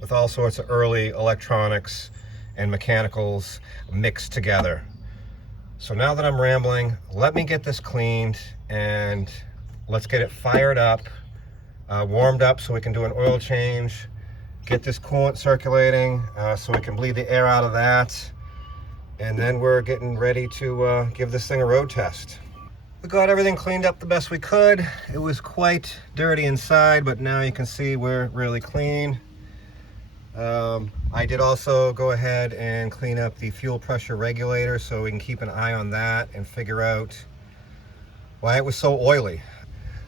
with all sorts of early electronics and mechanicals mixed together. So now that I'm rambling, let me get this cleaned, and let's get it fired up, warmed up so we can do an oil change, get this coolant circulating so we can bleed the air out of that, and then we're getting ready to give this thing a road test. We got everything cleaned up the best we could. It was quite dirty inside, but now you can see we're really clean. I did also go ahead and clean up the fuel pressure regulator so we can keep an eye on that and figure out why it was so oily.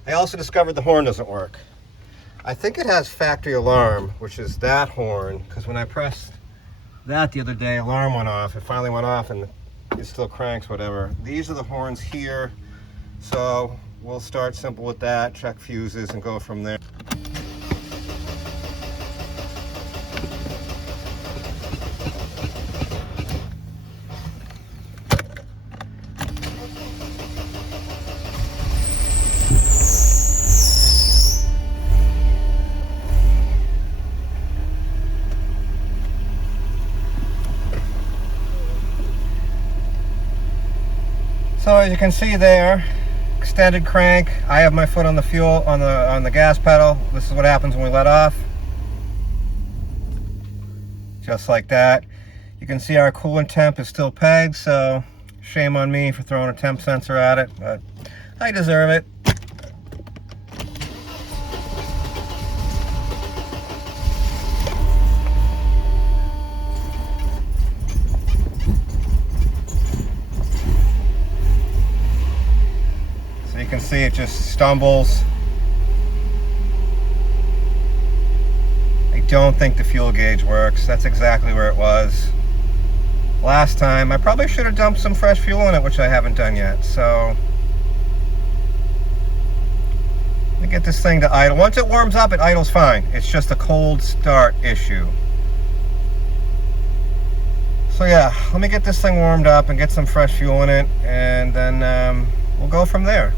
I also discovered the horn doesn't work. I think it has factory alarm, which is that horn, because when I pressed that the other day, alarm went off. It finally went off, and it still cranks, whatever. These are the horns here, so we'll start simple with that, check fuses, and go from there. So as you can see there, extended crank. I have my foot on the fuel, on the gas pedal. This is what happens when we let off. Just like that. You can see our coolant temp is still pegged, so shame on me for throwing a temp sensor at it, but I deserve it. You can see it just stumbles. I don't think the fuel gauge works. That's exactly where it was last time. I probably should have dumped some fresh fuel in it, which I haven't done yet. So let me get this thing to idle. Once it warms up, it idles fine. It's just a cold start issue. So yeah, let me get this thing warmed up and get some fresh fuel in it, and then we'll go from there.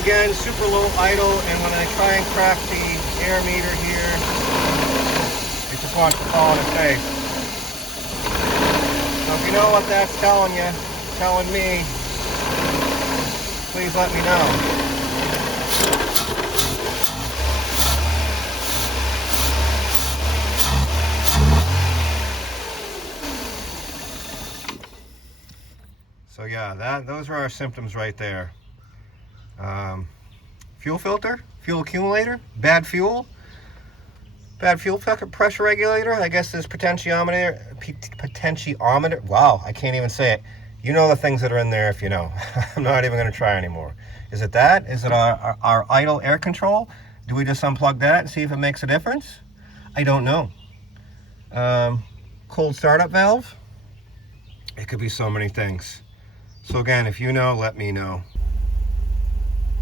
Again, super low idle, and when I try and crack the air meter here, it just wants to fall on its face. So if you know what that's telling you, telling me, please let me know. So yeah, those are our symptoms right there. Fuel filter, fuel accumulator, bad fuel pressure regulator. I guess this potentiometer. Wow, I can't even say it. You know the things that are in there if you know. I'm not even going to try anymore. Is it that? Is it our idle air control? Do we just unplug that and see if it makes a difference? I don't know. Cold startup valve. It could be so many things. So again, if you know, let me know.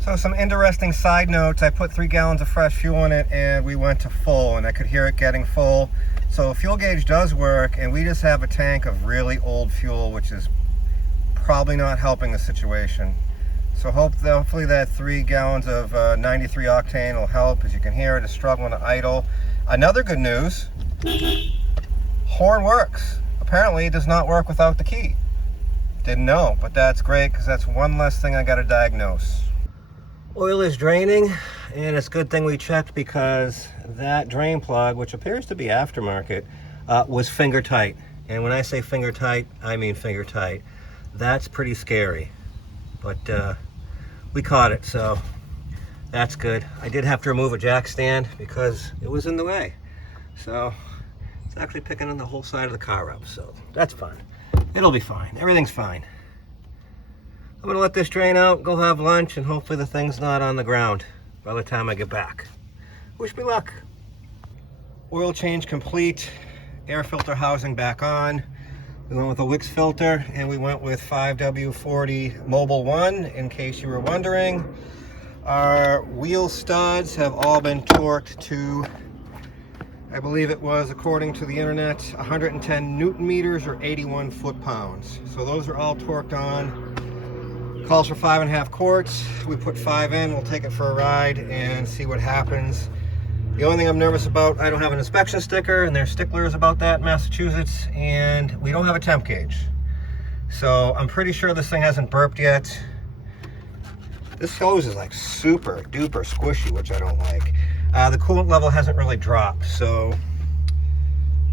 So some interesting side notes. I put 3 gallons of fresh fuel in it and we went to full, and I could hear it getting full. So fuel gauge does work, and we just have a tank of really old fuel, which is probably not helping the situation. So hopefully that 3 gallons of 93 octane will help. As you can hear, it is struggling to idle. Another good news, horn works. Apparently it does not work without the key. Didn't know, but that's great because that's one less thing I got to diagnose. Oil is draining, and it's a good thing we checked because that drain plug, which appears to be aftermarket, was finger tight. And when I say finger tight, I mean finger tight. That's pretty scary, but we caught it, so that's good. I did have to remove a jack stand because it was in the way. So it's actually picking on the whole side of the car up, so that's fine. It'll be fine. Everything's fine. I'm gonna let this drain out, go have lunch, and hopefully the thing's not on the ground by the time I get back. Wish me luck. Oil change complete. Air filter housing back on. We went with a Wix filter, and we went with 5W40 Mobile 1, in case you were wondering. Our wheel studs have all been torqued to, I believe it was, according to the internet, 110 Newton meters or 81 foot-pounds. So those are all torqued on. Calls for 5.5 quarts. We put 5 in. We'll take it for a ride and see what happens. The only thing I'm nervous about, I don't have an inspection sticker, and there's sticklers about that in Massachusetts, and we don't have a temp gauge. So I'm pretty sure this thing hasn't burped yet. This hose is like super duper squishy, which I don't like. The coolant level hasn't really dropped, so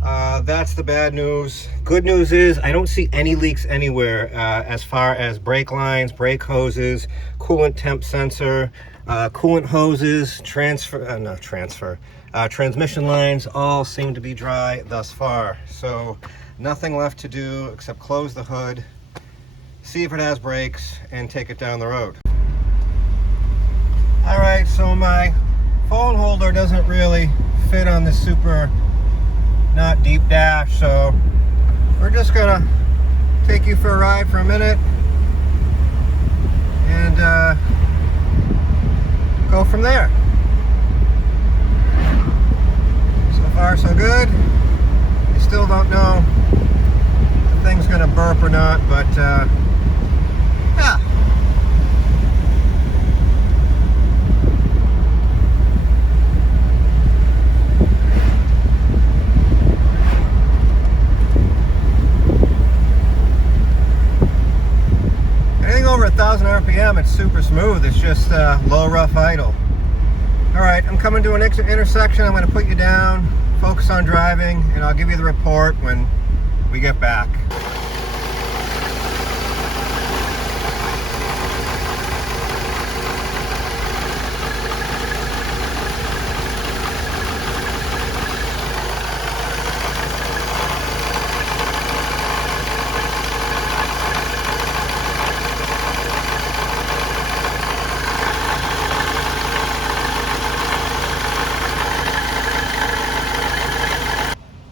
that's the bad news. Good news is I don't see any leaks anywhere as far as brake lines, brake hoses, coolant temp sensor, coolant hoses, transmission lines all seem to be dry thus far. So nothing left to do except close the hood, see if it has brakes, and take it down the road. All right, so my phone holder doesn't really fit on the super not deep dash, so we're just gonna take you for a ride for a minute and go from there. So far so good. You still don't know if the thing's gonna burp or not, but yeah. Over 1,000 RPM, it's super smooth. It's just low, rough idle. All right, I'm coming to an intersection. I'm going to put you down, focus on driving, and I'll give you the report when we get back.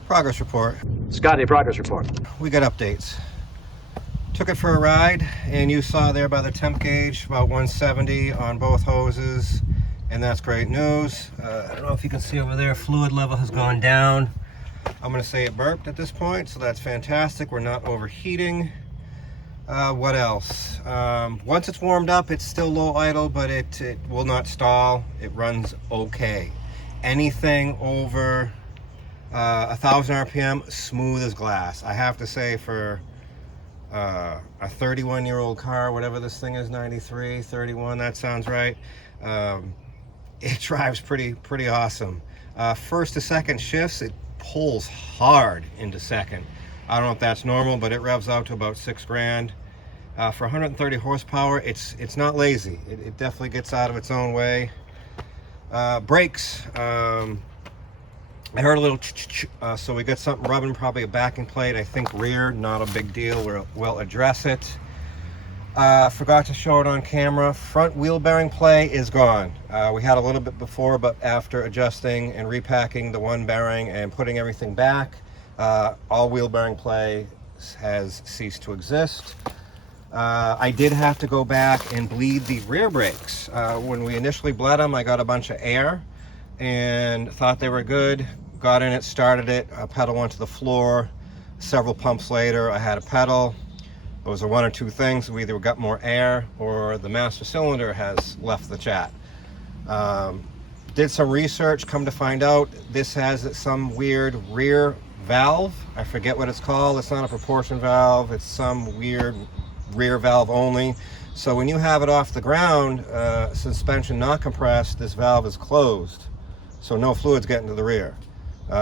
Progress report. Scotty, progress report. We got updates. Took it for a ride, and you saw there by the temp gauge about 170 on both hoses, and that's great news. I don't know if you can see over there, fluid level has gone down. I'm going to say it burped at this point, so that's fantastic. We're not overheating. What else? Once it's warmed up, it's still low idle, but it will not stall. It runs okay. Anything over 1,000 RPM, smooth as glass. I have to say, for a 31-year-old car, whatever this thing is, 93, 31, that sounds right. It drives pretty awesome. First to second shifts, it pulls hard into second. I don't know if that's normal, but it revs out to about 6 grand. For 130 horsepower, it's not lazy. It definitely gets out of its own way. Brakes. I heard a little so we got something rubbing, probably a backing plate. I think rear, not a big deal. We'll address it. Forgot to show it on camera. Front wheel bearing play is gone. We had a little bit before, but after adjusting and repacking the one bearing and putting everything back, all wheel bearing play has ceased to exist. I did have to go back and bleed the rear brakes. When we initially bled them, I got a bunch of air and thought they were good. Got in it, started it, a pedal went to the floor. Several pumps later, I had a pedal. Those are one or two things. We either got more air or the master cylinder has left the chat. Did some research, come to find out this has some weird rear valve. I forget what it's called. It's not a proportion valve. It's some weird rear valve only. So when you have it off the ground, suspension not compressed, this valve is closed. So no fluid's getting to the rear,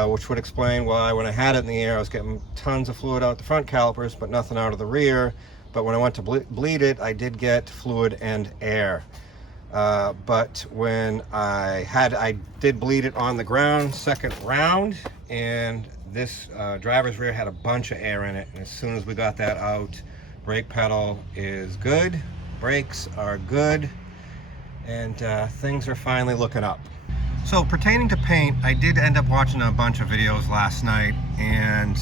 which would explain why when I had it in the air, I was getting tons of fluid out the front calipers, but nothing out of the rear. But when I went to bleed it, I did get fluid and air. But when I did bleed it on the ground, second round, and this driver's rear had a bunch of air in it. And as soon as we got that out, brake pedal is good, brakes are good, and things are finally looking up. So pertaining to paint, I did end up watching a bunch of videos last night, and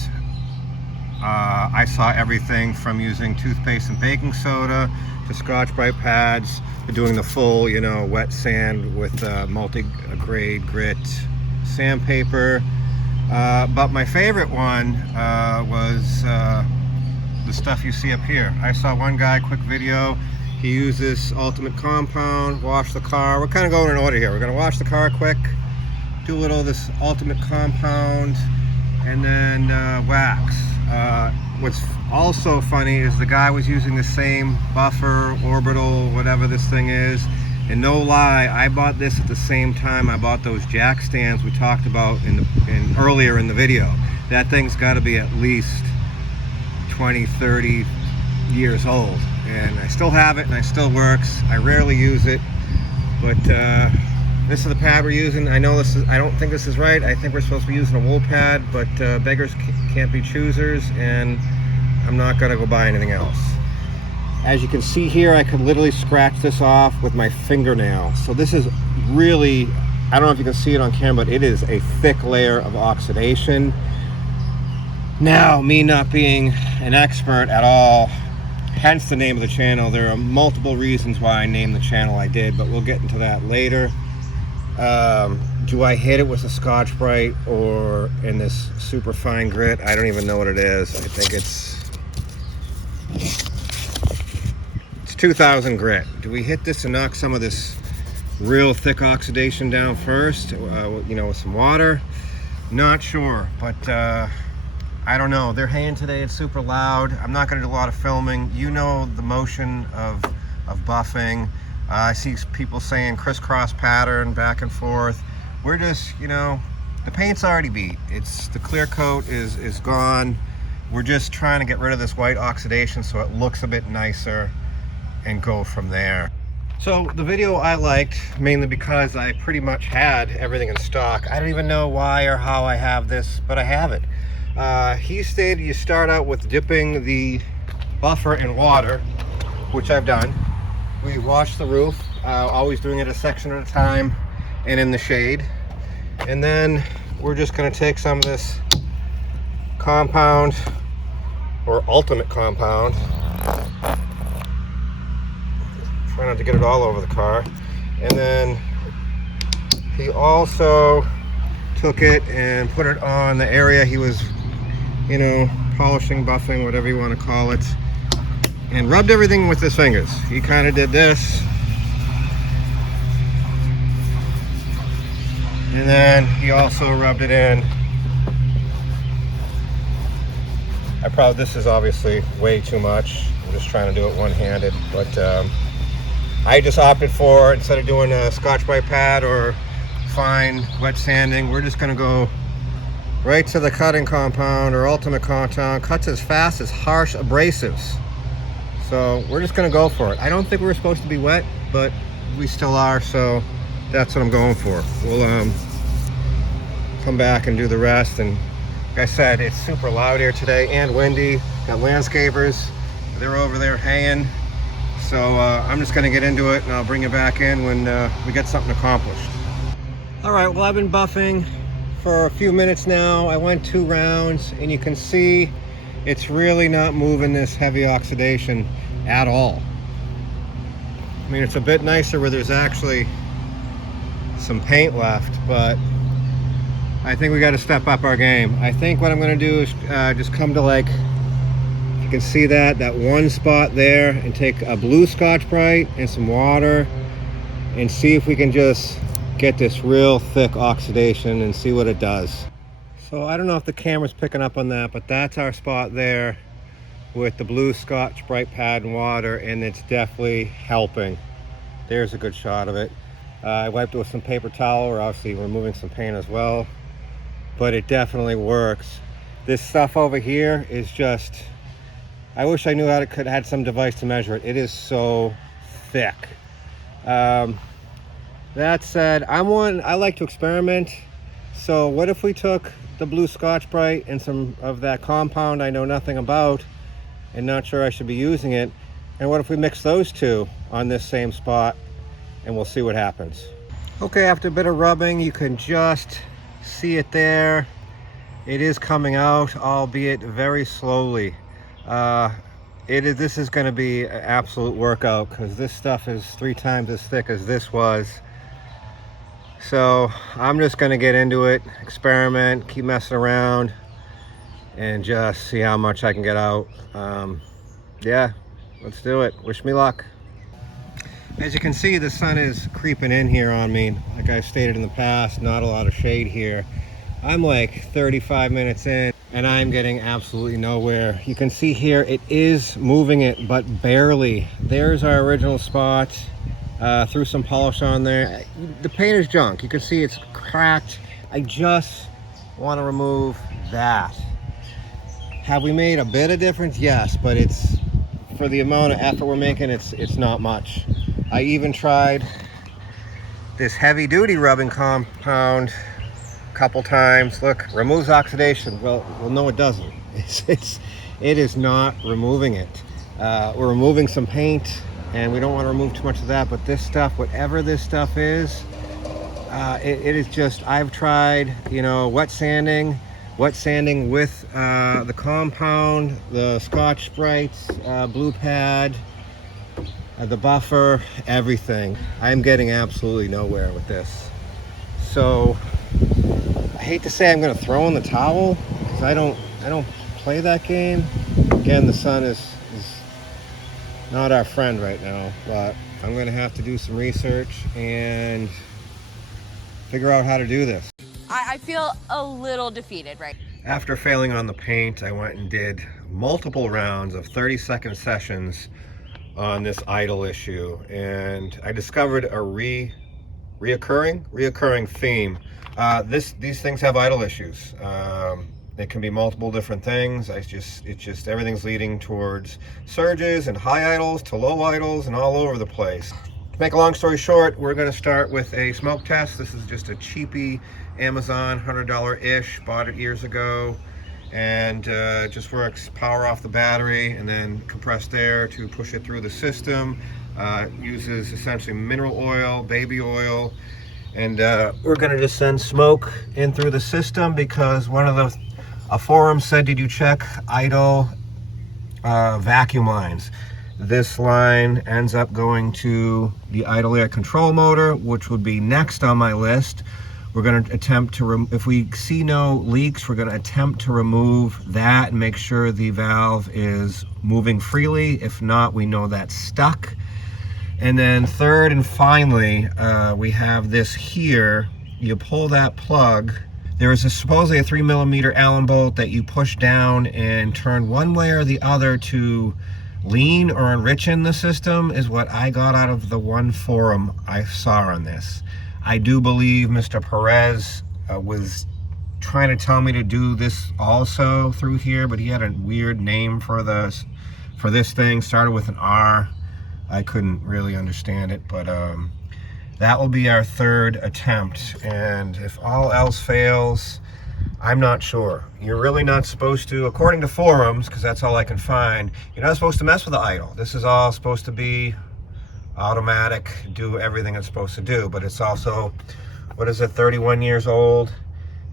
I saw everything from using toothpaste and baking soda to Scotch-Brite pads to doing the full, wet sand with multi-grade grit sandpaper. But my favorite one was the stuff you see up here. I saw one guy, quick video, he uses Ultimate Compound, wash the car. We're kind of going in order here. We're going to wash the car quick, do a little of this Ultimate Compound, and then wax. What's also funny is the guy was using the same buffer, orbital, whatever this thing is. And no lie, I bought this at the same time I bought those jack stands we talked about earlier in the video. That thing's got to be at least 20, 30 years old. And I still have it, and it still works. I rarely use it, but this is the pad we're using. I know this is, I don't think this is right. I think we're supposed to be using a wool pad, but beggars can't be choosers, and I'm not gonna go buy anything else. As you can see here, I could literally scratch this off with my fingernail. So this is really, I don't know if you can see it on camera, but it is a thick layer of oxidation. Now, me not being an expert at all, hence the name of the channel, there are multiple reasons why I named the channel I did, but we'll get into that later. Do I hit it with a Scotch-Brite or in this super fine grit? I don't even know what it is. I think it's 2000 grit. Do we hit this to knock some of this real thick oxidation down first, you know, with some water? Not sure, but I don't know. They're haying today. It's super loud. I'm not going to do a lot of filming. You know the motion of buffing. I see people saying crisscross pattern back and forth. We're just, you know, the paint's already beat. It's the clear coat is gone. We're just trying to get rid of this white oxidation so it looks a bit nicer and go from there. So the video I liked mainly because I pretty much had everything in stock. I don't even know why or how I have this, but I have it. He stated you start out with dipping the buffer in water, which I've done. We wash the roof, always doing it a section at a time and in the shade. And then we're just going to take some of this compound or ultimate compound. Try not to get it all over the car. And then he also took it and put it on the area he was, you know, polishing, buffing, whatever you want to call it, and rubbed everything with his fingers. He kind of did this, and then he also rubbed it in. This is obviously way too much. I'm just trying to do it one-handed, but I just opted for, instead of doing a Scotch-Brite pad or fine wet sanding, we're just gonna go right to the cutting compound or ultimate compound. Cuts as fast as harsh abrasives. So we're just gonna go for it. I don't think we were supposed to be wet, but we still are, so that's what I'm going for. We'll come back and do the rest. And like I said, it's super loud here today and windy. Got landscapers, they're over there haying. So I'm just gonna get into it and I'll bring you back in when we get something accomplished. All right, well, I've been buffing for a few minutes now. I went 2 rounds and you can see it's really not moving this heavy oxidation at all. I mean, it's a bit nicer where there's actually some paint left, but I think we got to step up our game. I think what I'm going to do is just come to, like, you can see that one spot there, and take a blue Scotch-Brite and some water and see if we can just get this real thick oxidation and see what it does. So I don't know if the camera's picking up on that, but that's our spot there with the blue Scotch-Brite pad and water, and it's definitely helping. There's a good shot of it. I wiped it with some paper towel. We're obviously removing some paint as well, but it definitely works. This stuff over here is just, I wish I knew how to had some device to measure it. It is so thick. That said, I like to experiment. So what if we took the blue Scotch-Brite and some of that compound I know nothing about and not sure I should be using it, and what if we mix those two on this same spot and we'll see what happens. Okay, after a bit of rubbing, you can just see it there. It is coming out, albeit very slowly. This is going to be an absolute workout because this stuff is 3 times as thick as this was. So I'm just going to get into it, experiment, keep messing around, and just see how much I can get out. Yeah, let's do it. Wish me luck. As you can see, the sun is creeping in here on me. Like I stated in the past, not a lot of shade here. I'm like 35 minutes in and I'm getting absolutely nowhere. You can see here it is moving it, but barely. There's our original spot. Threw some polish on there. The paint is junk. You can see it's cracked. I just want to remove that. Have we made a bit of difference? Yes, but it's, for the amount of effort we're making, it's not much. I even tried this heavy duty rubbing compound a couple times. Look, removes oxidation. Well, no, it doesn't. It is not removing it. We're removing some paint, and we don't want to remove too much of that, but this stuff, whatever this stuff is, it is just, I've tried, you know, wet sanding, wet sanding with the compound, the Scotch Sprites, blue pad, the buffer, everything. I'm getting absolutely nowhere with this. So I hate to say I'm going to throw in the towel because I don't play that game. Again, the sun is not our friend right now, but I'm going to have to do some research and figure out how to do this. I feel a little defeated, right? After failing on the paint, I went and did multiple rounds of 30-second sessions on this idle issue, and I discovered a reoccurring theme. These things have idle issues. It can be multiple different things. It's just everything's leading towards surges and high idles to low idles and all over the place. To make a long story short, we're going to start with a smoke test. This is just a cheapy Amazon, $100-ish, bought it years ago, and just works power off the battery and then compressed air to push it through the system. Uses essentially mineral oil, baby oil, and we're going to just send smoke in through the system because one of a forum said, did you check idle vacuum lines? This line ends up going to the idle air control motor, which would be next on my list. We're going to attempt to, if we see no leaks, we're going to attempt to remove that and make sure the valve is moving freely. If not, we know that's stuck. And then third and finally, we have this here. You pull that plug. There is supposedly a 3mm Allen bolt that you push down and turn one way or the other to lean or enrich in the system, is what I got out of the one forum I saw on this. I do believe Mr. Perez was trying to tell me to do this also through here, but he had a weird name for this thing. Started with an R. I couldn't really understand it, but that will be our third attempt. And if all else fails, I'm not sure. You're really not supposed to, according to forums, because that's all I can find, you're not supposed to mess with the idle. This is all supposed to be automatic, do everything it's supposed to do. But it's also, what is it, 31 years old?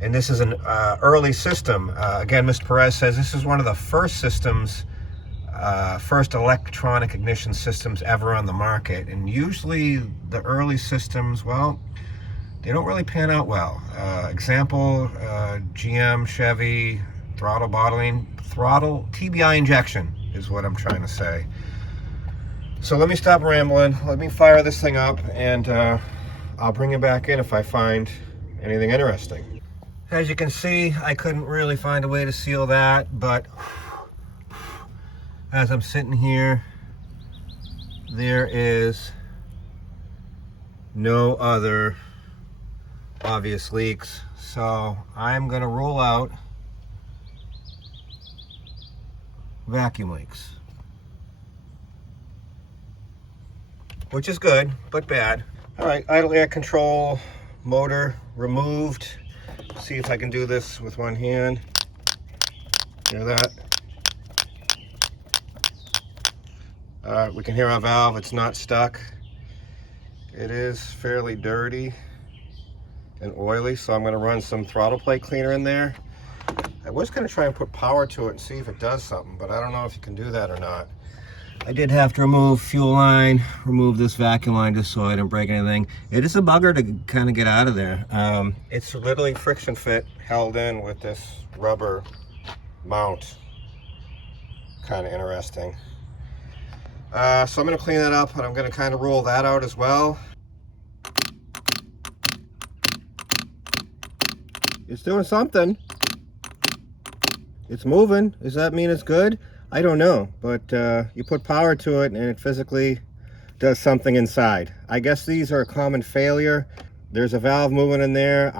And this is an early system. Again, Mr. Perez says this is one of the first systems, first electronic ignition systems ever on the market. And usually the early systems, well, they don't really pan out well. Example, GM, Chevy, throttle TBI injection is what I'm trying to say. So let me stop rambling. Let me fire this thing up, and I'll bring it back in if I find anything interesting. As you can see, I couldn't really find a way to seal that, but as I'm sitting here, there is no other obvious leaks, so I'm going to rule out vacuum leaks, which is good but bad. All right, idle air control motor removed. See if I can do this with one hand. Hear that? We can hear our valve. It's not stuck. It is fairly dirty and oily, so I'm going to run some throttle plate cleaner in there. I was going to try and put power to it and see if it does something, but I don't know if you can do that or not. I did have to remove fuel line, remove this vacuum line just so I didn't break anything. It is a bugger to kind of get out of there. It's literally friction fit held in with this rubber mount. Kind of interesting. So I'm going to clean that up, and I'm going to kind of roll that out as well. It's doing something. It's moving. Does that mean it's good? I don't know, but you put power to it and it physically does something inside. I guess these are a common failure. There's a valve moving in there.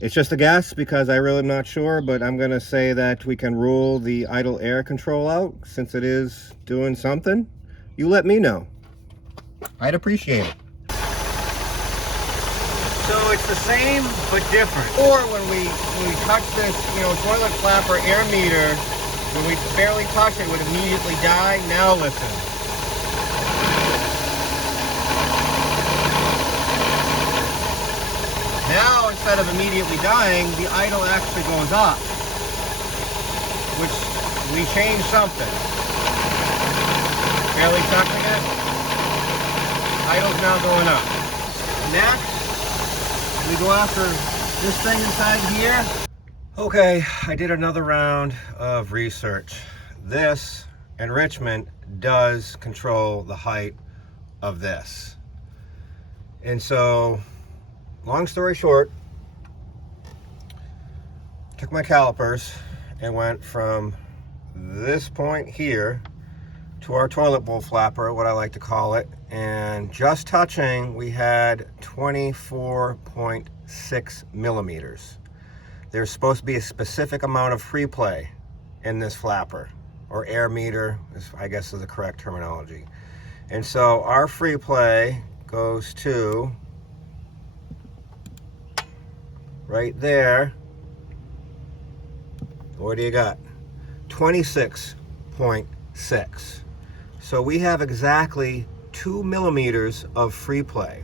It's just a guess because I really am not sure, but I'm gonna say that we can rule the idle air control out since it is doing something. You let me know. I'd appreciate it. So it's the same but different. Or when we touch this, toilet flapper air meter, when we barely touch it, would immediately die. Now listen. Now, instead of immediately dying, the idle actually goes up, which we changed something. Barely touching it. Idle's now going up. Next, we go after this thing inside here. Okay, I did another round of research. This enrichment does control the height of this. And so, long story short, took my calipers and went from this point here to our toilet bowl flapper, what I like to call it, and just touching, we had 24.6 millimeters. There's supposed to be a specific amount of free play in this flapper, or air meter, I guess is the correct terminology. And so our free play goes to right there. What do you got? 26.6. So we have exactly 2 millimeters of free play.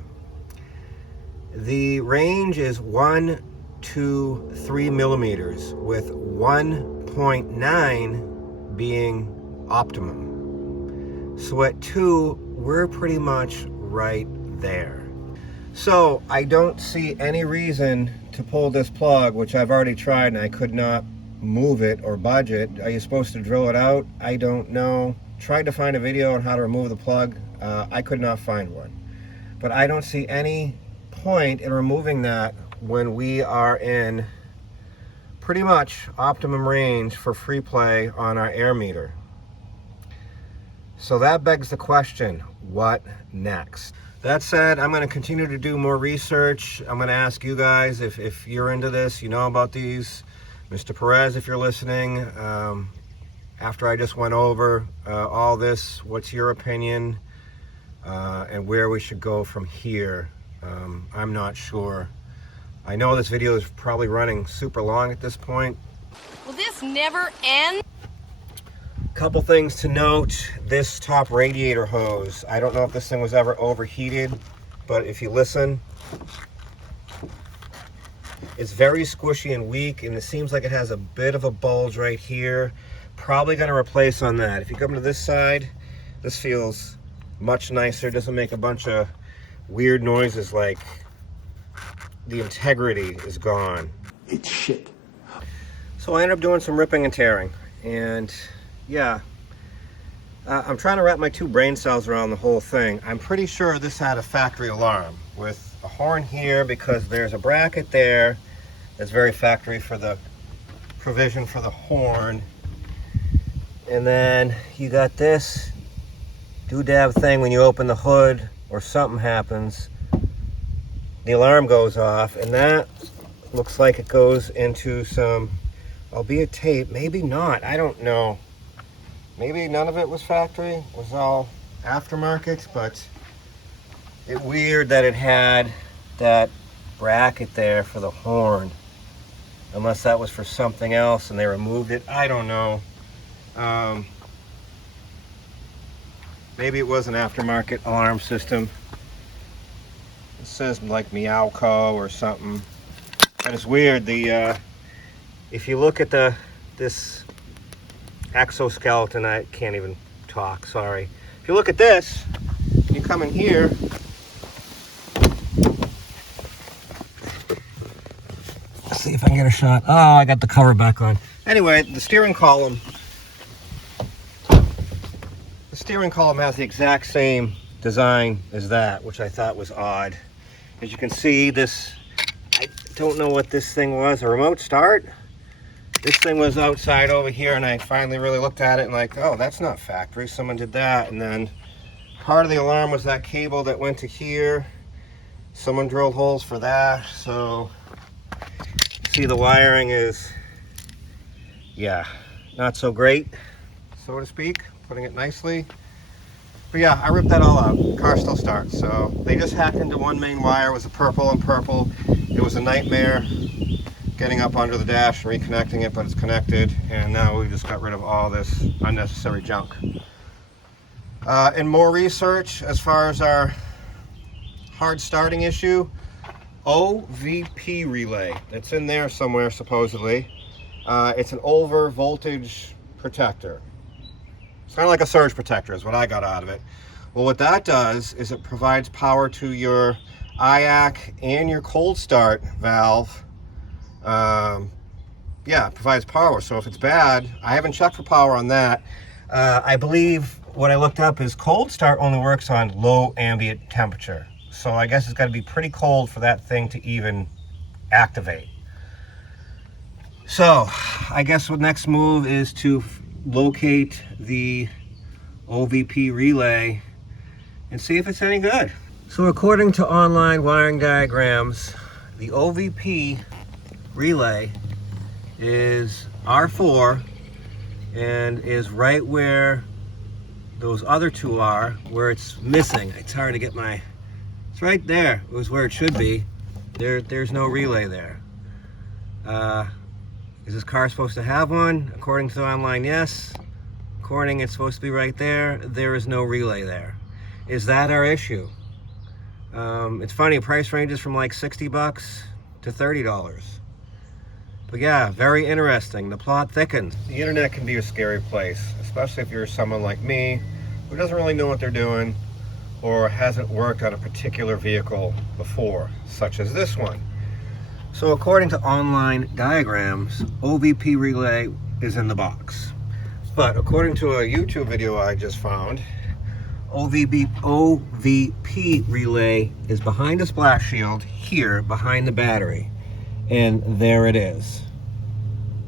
The range is 1 to 3 millimeters, with 1.9 being optimum. So at 2, we're pretty much right there. So I don't see any reason to pull this plug, which I've already tried and I could not move it or budge it. Are you supposed to drill it out? I don't know. Tried to find a video on how to remove the plug. I could not find one. But I don't see any point in removing that when we are in pretty much optimum range for free play on our air meter. So that begs the question, what next? That said, I'm going to continue to do more research. I'm going to ask you guys if you're into this, you know about these. Mr. Perez, if you're listening, after I just went over all this, what's your opinion and where we should go from here? I'm not sure. I know this video is probably running super long at this point. Will this never end? Couple things to note. This top radiator hose, I don't know if this thing was ever overheated, but if you listen, it's very squishy and weak, and it seems like it has a bit of a bulge right here. Probably going to replace on that. If you come to this side, this feels much nicer. Doesn't make a bunch of weird noises like the integrity is gone. It's shit. So I ended up doing some ripping and tearing, and yeah, I'm trying to wrap my two brain cells around the whole thing. I'm pretty sure this had a factory alarm with a horn here, because there's a bracket there that's very factory for the provision for the horn. And then you got this doodad thing when you open the hood or something happens, the alarm goes off, and that looks like it goes into some, albeit tape, maybe not, I don't know. Maybe none of it was factory, it was all aftermarket, but it's weird that it had that bracket there for the horn, unless that was for something else and they removed it. I don't know. Maybe it was an aftermarket alarm system. It says like Meowco or something. But it's weird. The if you look at this exoskeleton, I can't even talk. Sorry. If you look at this, you come in here. Let's see if I can get a shot. Oh, I got the cover back on. Anyway, the steering column. The steering column has the exact same design as that, which I thought was odd. As you can see, this, I don't know what this thing was, a remote start? This thing was outside over here, and I finally really looked at it and like, oh, that's not factory, someone did that. And then part of the alarm was that cable that went to here. Someone drilled holes for that, so see the wiring is, yeah, not so great, so to speak, putting it nicely. But yeah, I ripped that all out. The car still starts. So they just hacked into one main wire. It was a purple and purple. It was a nightmare getting up under the dash and reconnecting it, but it's connected, and now we just got rid of all this unnecessary junk. And more research as far as our hard starting issue. OVP relay. It's in there somewhere, supposedly. It's an over voltage protector. It's kind of like a surge protector is what I got out of it. Well, what that does is it provides power to your IAC and your cold start valve. Yeah, it provides power. So if it's bad, I haven't checked for power on that. I believe what I looked up is cold start only works on low ambient temperature. So I guess it's got to be pretty cold for that thing to even activate. So I guess what next move is to locate the OVP relay and see if it's any good. So according to online wiring diagrams, the OVP relay is R4 and is right where those other two are, where it's missing. It's hard to get my, it's right there. It was where it should be. There's no relay there. Is this car supposed to have one? According to the online, yes. According, it's supposed to be right there. There is no relay there. Is that our issue? It's funny, price ranges from like 60 bucks to $30. But yeah, very interesting. The plot thickens. The internet can be a scary place, especially if you're someone like me who doesn't really know what they're doing or hasn't worked on a particular vehicle before, such as this one. So according to online diagrams, OVP relay is in the box. But according to a YouTube video I just found, OVP relay is behind a splash shield here, behind the battery. And there it is.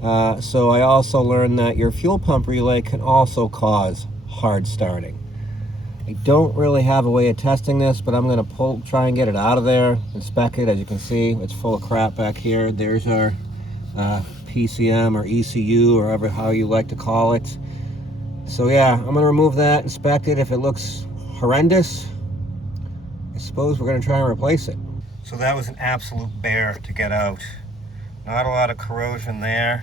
So I also learned that your fuel pump relay can also cause hard starting. I don't really have a way of testing this, but I'm going to try and get it out of there, inspect it. As you can see, it's full of crap back here. There's our PCM or ECU or how you like to call it. So yeah, I'm going to remove that, inspect it. If it looks horrendous, I suppose we're going to try and replace it. So that was an absolute bear to get out. Not a lot of corrosion there.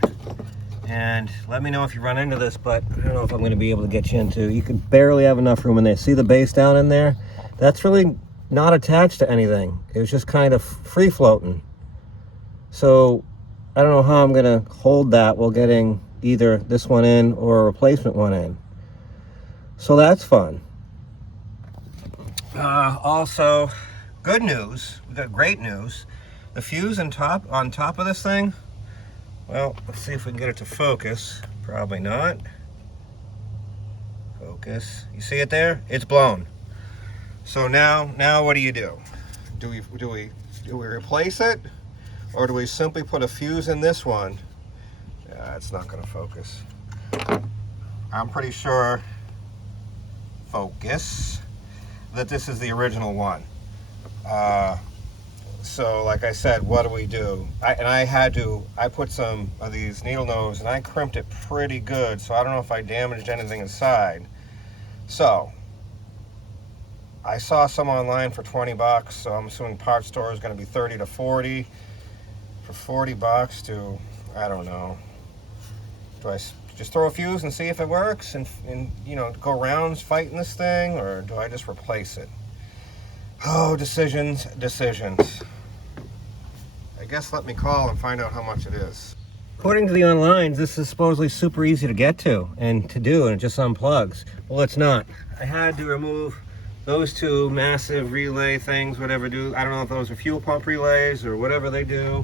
And let me know if you run into this, but I don't know if I'm going to be able to get you into. You can barely have enough room in there. See the base down in there? That's really not attached to anything. It was just kind of free floating. So I don't know how I'm going to hold that while getting either this one in or a replacement one in. So that's fun. Also, good news. We got great news. The fuse on top of this thing, well, let's see if we can get it to focus. Probably not. Focus. You see it there? It's blown. So now what do? Do we replace it, or do we simply put a fuse in this one? Yeah, it's not going to focus. I'm pretty sure. Focus. That this is the original one. So like I said, what do? I put some of these needle nose and I crimped it pretty good, so I don't know if I damaged anything inside. So I saw some online for 20 bucks, so I'm assuming parts store is going to be 30 to 40. For 40 bucks to, I don't know. Do I just throw a fuse and see if it works and you know, go rounds fighting this thing, or do I just replace it? Oh, decisions. I guess let me call and find out how much it is. According to the online, this is supposedly super easy to get to and to do, and it just unplugs. Well, it's not. I had to remove those two massive relay things, whatever do. I don't know if those are fuel pump relays or whatever they do.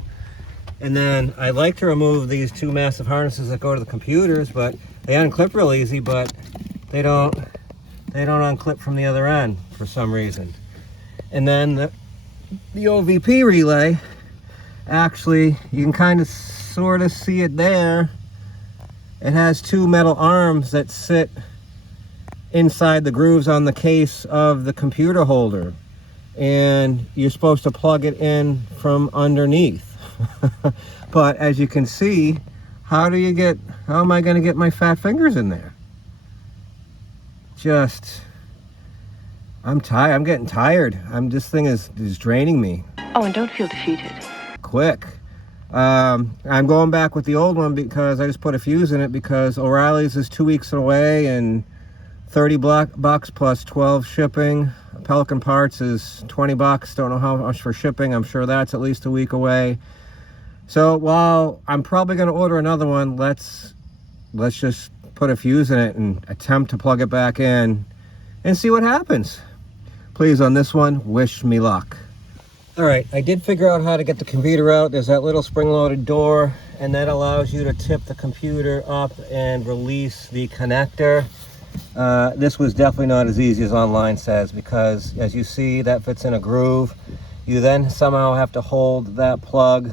And then I like to remove these two massive harnesses that go to the computers, but they unclip real easy, but they don't unclip from the other end for some reason. And then the OVP relay, actually, you can kind of sort of see it there. It has two metal arms that sit inside the grooves on the case of the computer holder. And you're supposed to plug it in from underneath. But as you can see, how am I going to get my fat fingers in there? I'm tired. I'm getting tired. This thing is draining me. Oh, and don't feel defeated. Quick. I'm going back with the old one because I just put a fuse in it because O'Reilly's is 2 weeks away and 30 bucks plus 12 shipping Pelican Parts is 20 bucks. Don't know how much for shipping. I'm sure that's at least a week away. So while I'm probably going to order another one, let's just put a fuse in it and attempt to plug it back in and see what happens. Please, on this one, wish me luck. All right, I did figure out how to get the computer out. There's that little spring-loaded door, and that allows you to tip the computer up and release the connector. This was definitely not as easy as online says, because as you see, that fits in a groove. You then somehow have to hold that plug.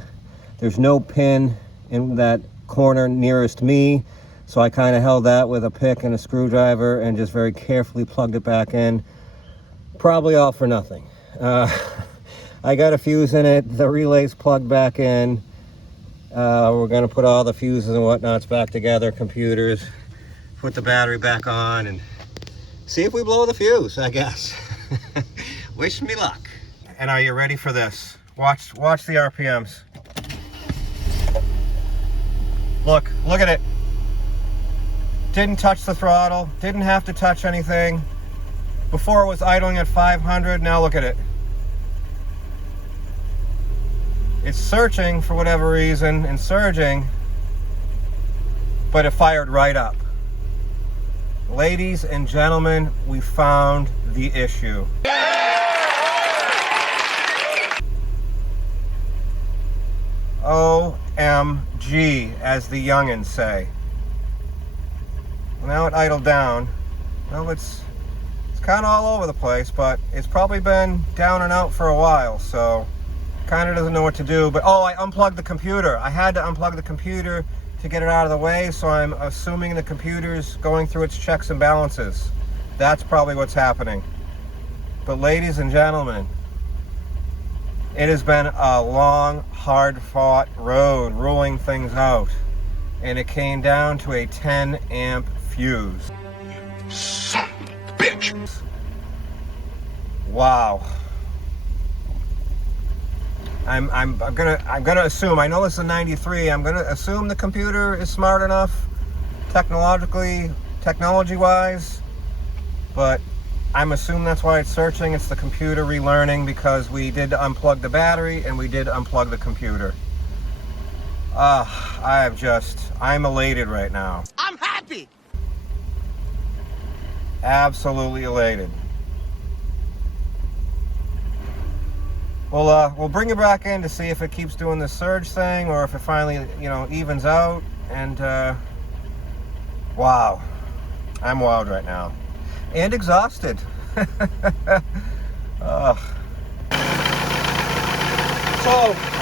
There's no pin in that corner nearest me, so I kind of held that with a pick and a screwdriver and just very carefully plugged it back in. Probably all for nothing. I got a fuse in it, the relay's plugged back in. We're gonna put all the fuses and whatnots back together, computers, put the battery back on, and see if we blow the fuse, I guess. Wish me luck. And are you ready for this? Watch the RPMs. Look at it. Didn't touch the throttle, didn't have to touch anything. Before it was idling at 500, now look at it. It's searching for whatever reason and surging, but it fired right up. Ladies and gentlemen, we found the issue. OMG, as the youngins say. Now it idled down. Well, it's kind of all over the place, but it's probably been down and out for a while, so kind of doesn't know what to do. But oh, I unplugged the computer. I had to unplug the computer to get it out of the way, so I'm assuming the computer's going through its checks and balances. That's probably what's happening. But ladies and gentlemen, it has been a long, hard-fought road ruling things out, and it came down to a 10 amp fuse. Son of a bitch. Wow. I'm gonna assume, I know this is a 93, I'm gonna assume the computer is smart enough technology-wise, but I'm assuming that's why it's searching. It's the computer relearning, because we did unplug the battery and we did unplug the computer. I'm elated right now. I'm happy. Absolutely elated. We'll bring it back in to see if it keeps doing the surge thing, or if it finally, evens out. And wow, I'm wowed right now, and exhausted. So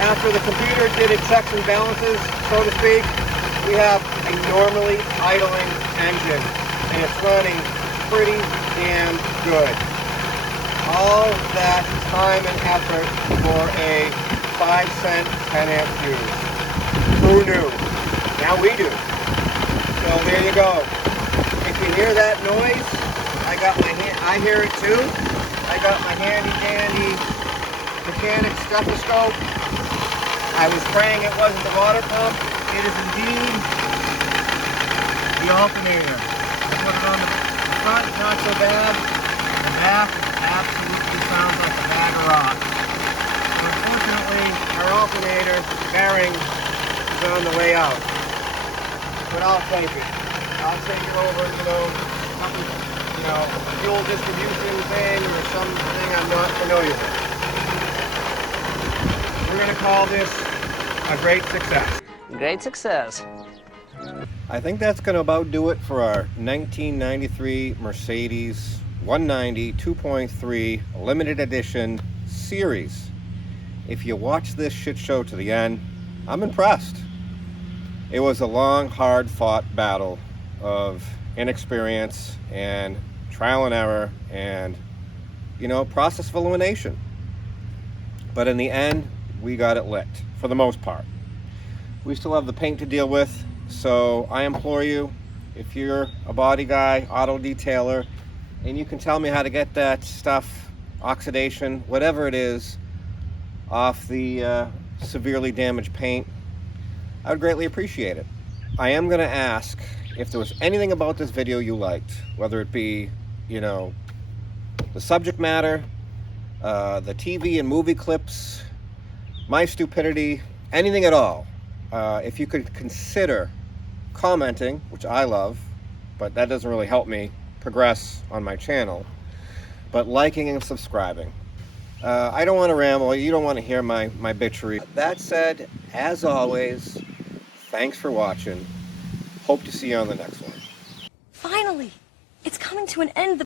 after the computer did its checks and balances, so to speak, we have a normally idling engine, and it's running pretty damn good. All that time and effort for a 5-cent 10 amp fuse. Who knew? Now we do. So there you go. If you hear that noise, I hear it too. I got my handy dandy mechanic stethoscope. I was praying it wasn't the water pump. It is indeed the alternator. I put it on the front, not so bad. The back absolutely sounds like a bag of rocks. Unfortunately, our alternator bearing is on the way out. But I'll take it. I'll take it over, fuel distribution thing or something I'm not familiar with. We're going to call this a great success. Great success. I think that's going to about do it for our 1993 Mercedes 190 2.3 limited edition series. If you watch this shit show to the end, I'm impressed. It was a long, hard-fought battle of inexperience and trial and error and, process of elimination. But in the end, we got it lit, for the most part. We still have the paint to deal with, so I implore you, if you're a body guy, auto detailer, and you can tell me how to get that stuff, oxidation, whatever it is, off the severely damaged paint, I would greatly appreciate it. I am going to ask if there was anything about this video you liked, whether it be, the subject matter, the TV and movie clips, my stupidity, anything at all, if you could consider commenting, which I love, but that doesn't really help me progress on my channel, but liking and subscribing. I don't want to ramble. You don't want to hear my bitchery. That said, as always, thanks for watching. Hope to see you on the next one. Finally, it's coming to an end.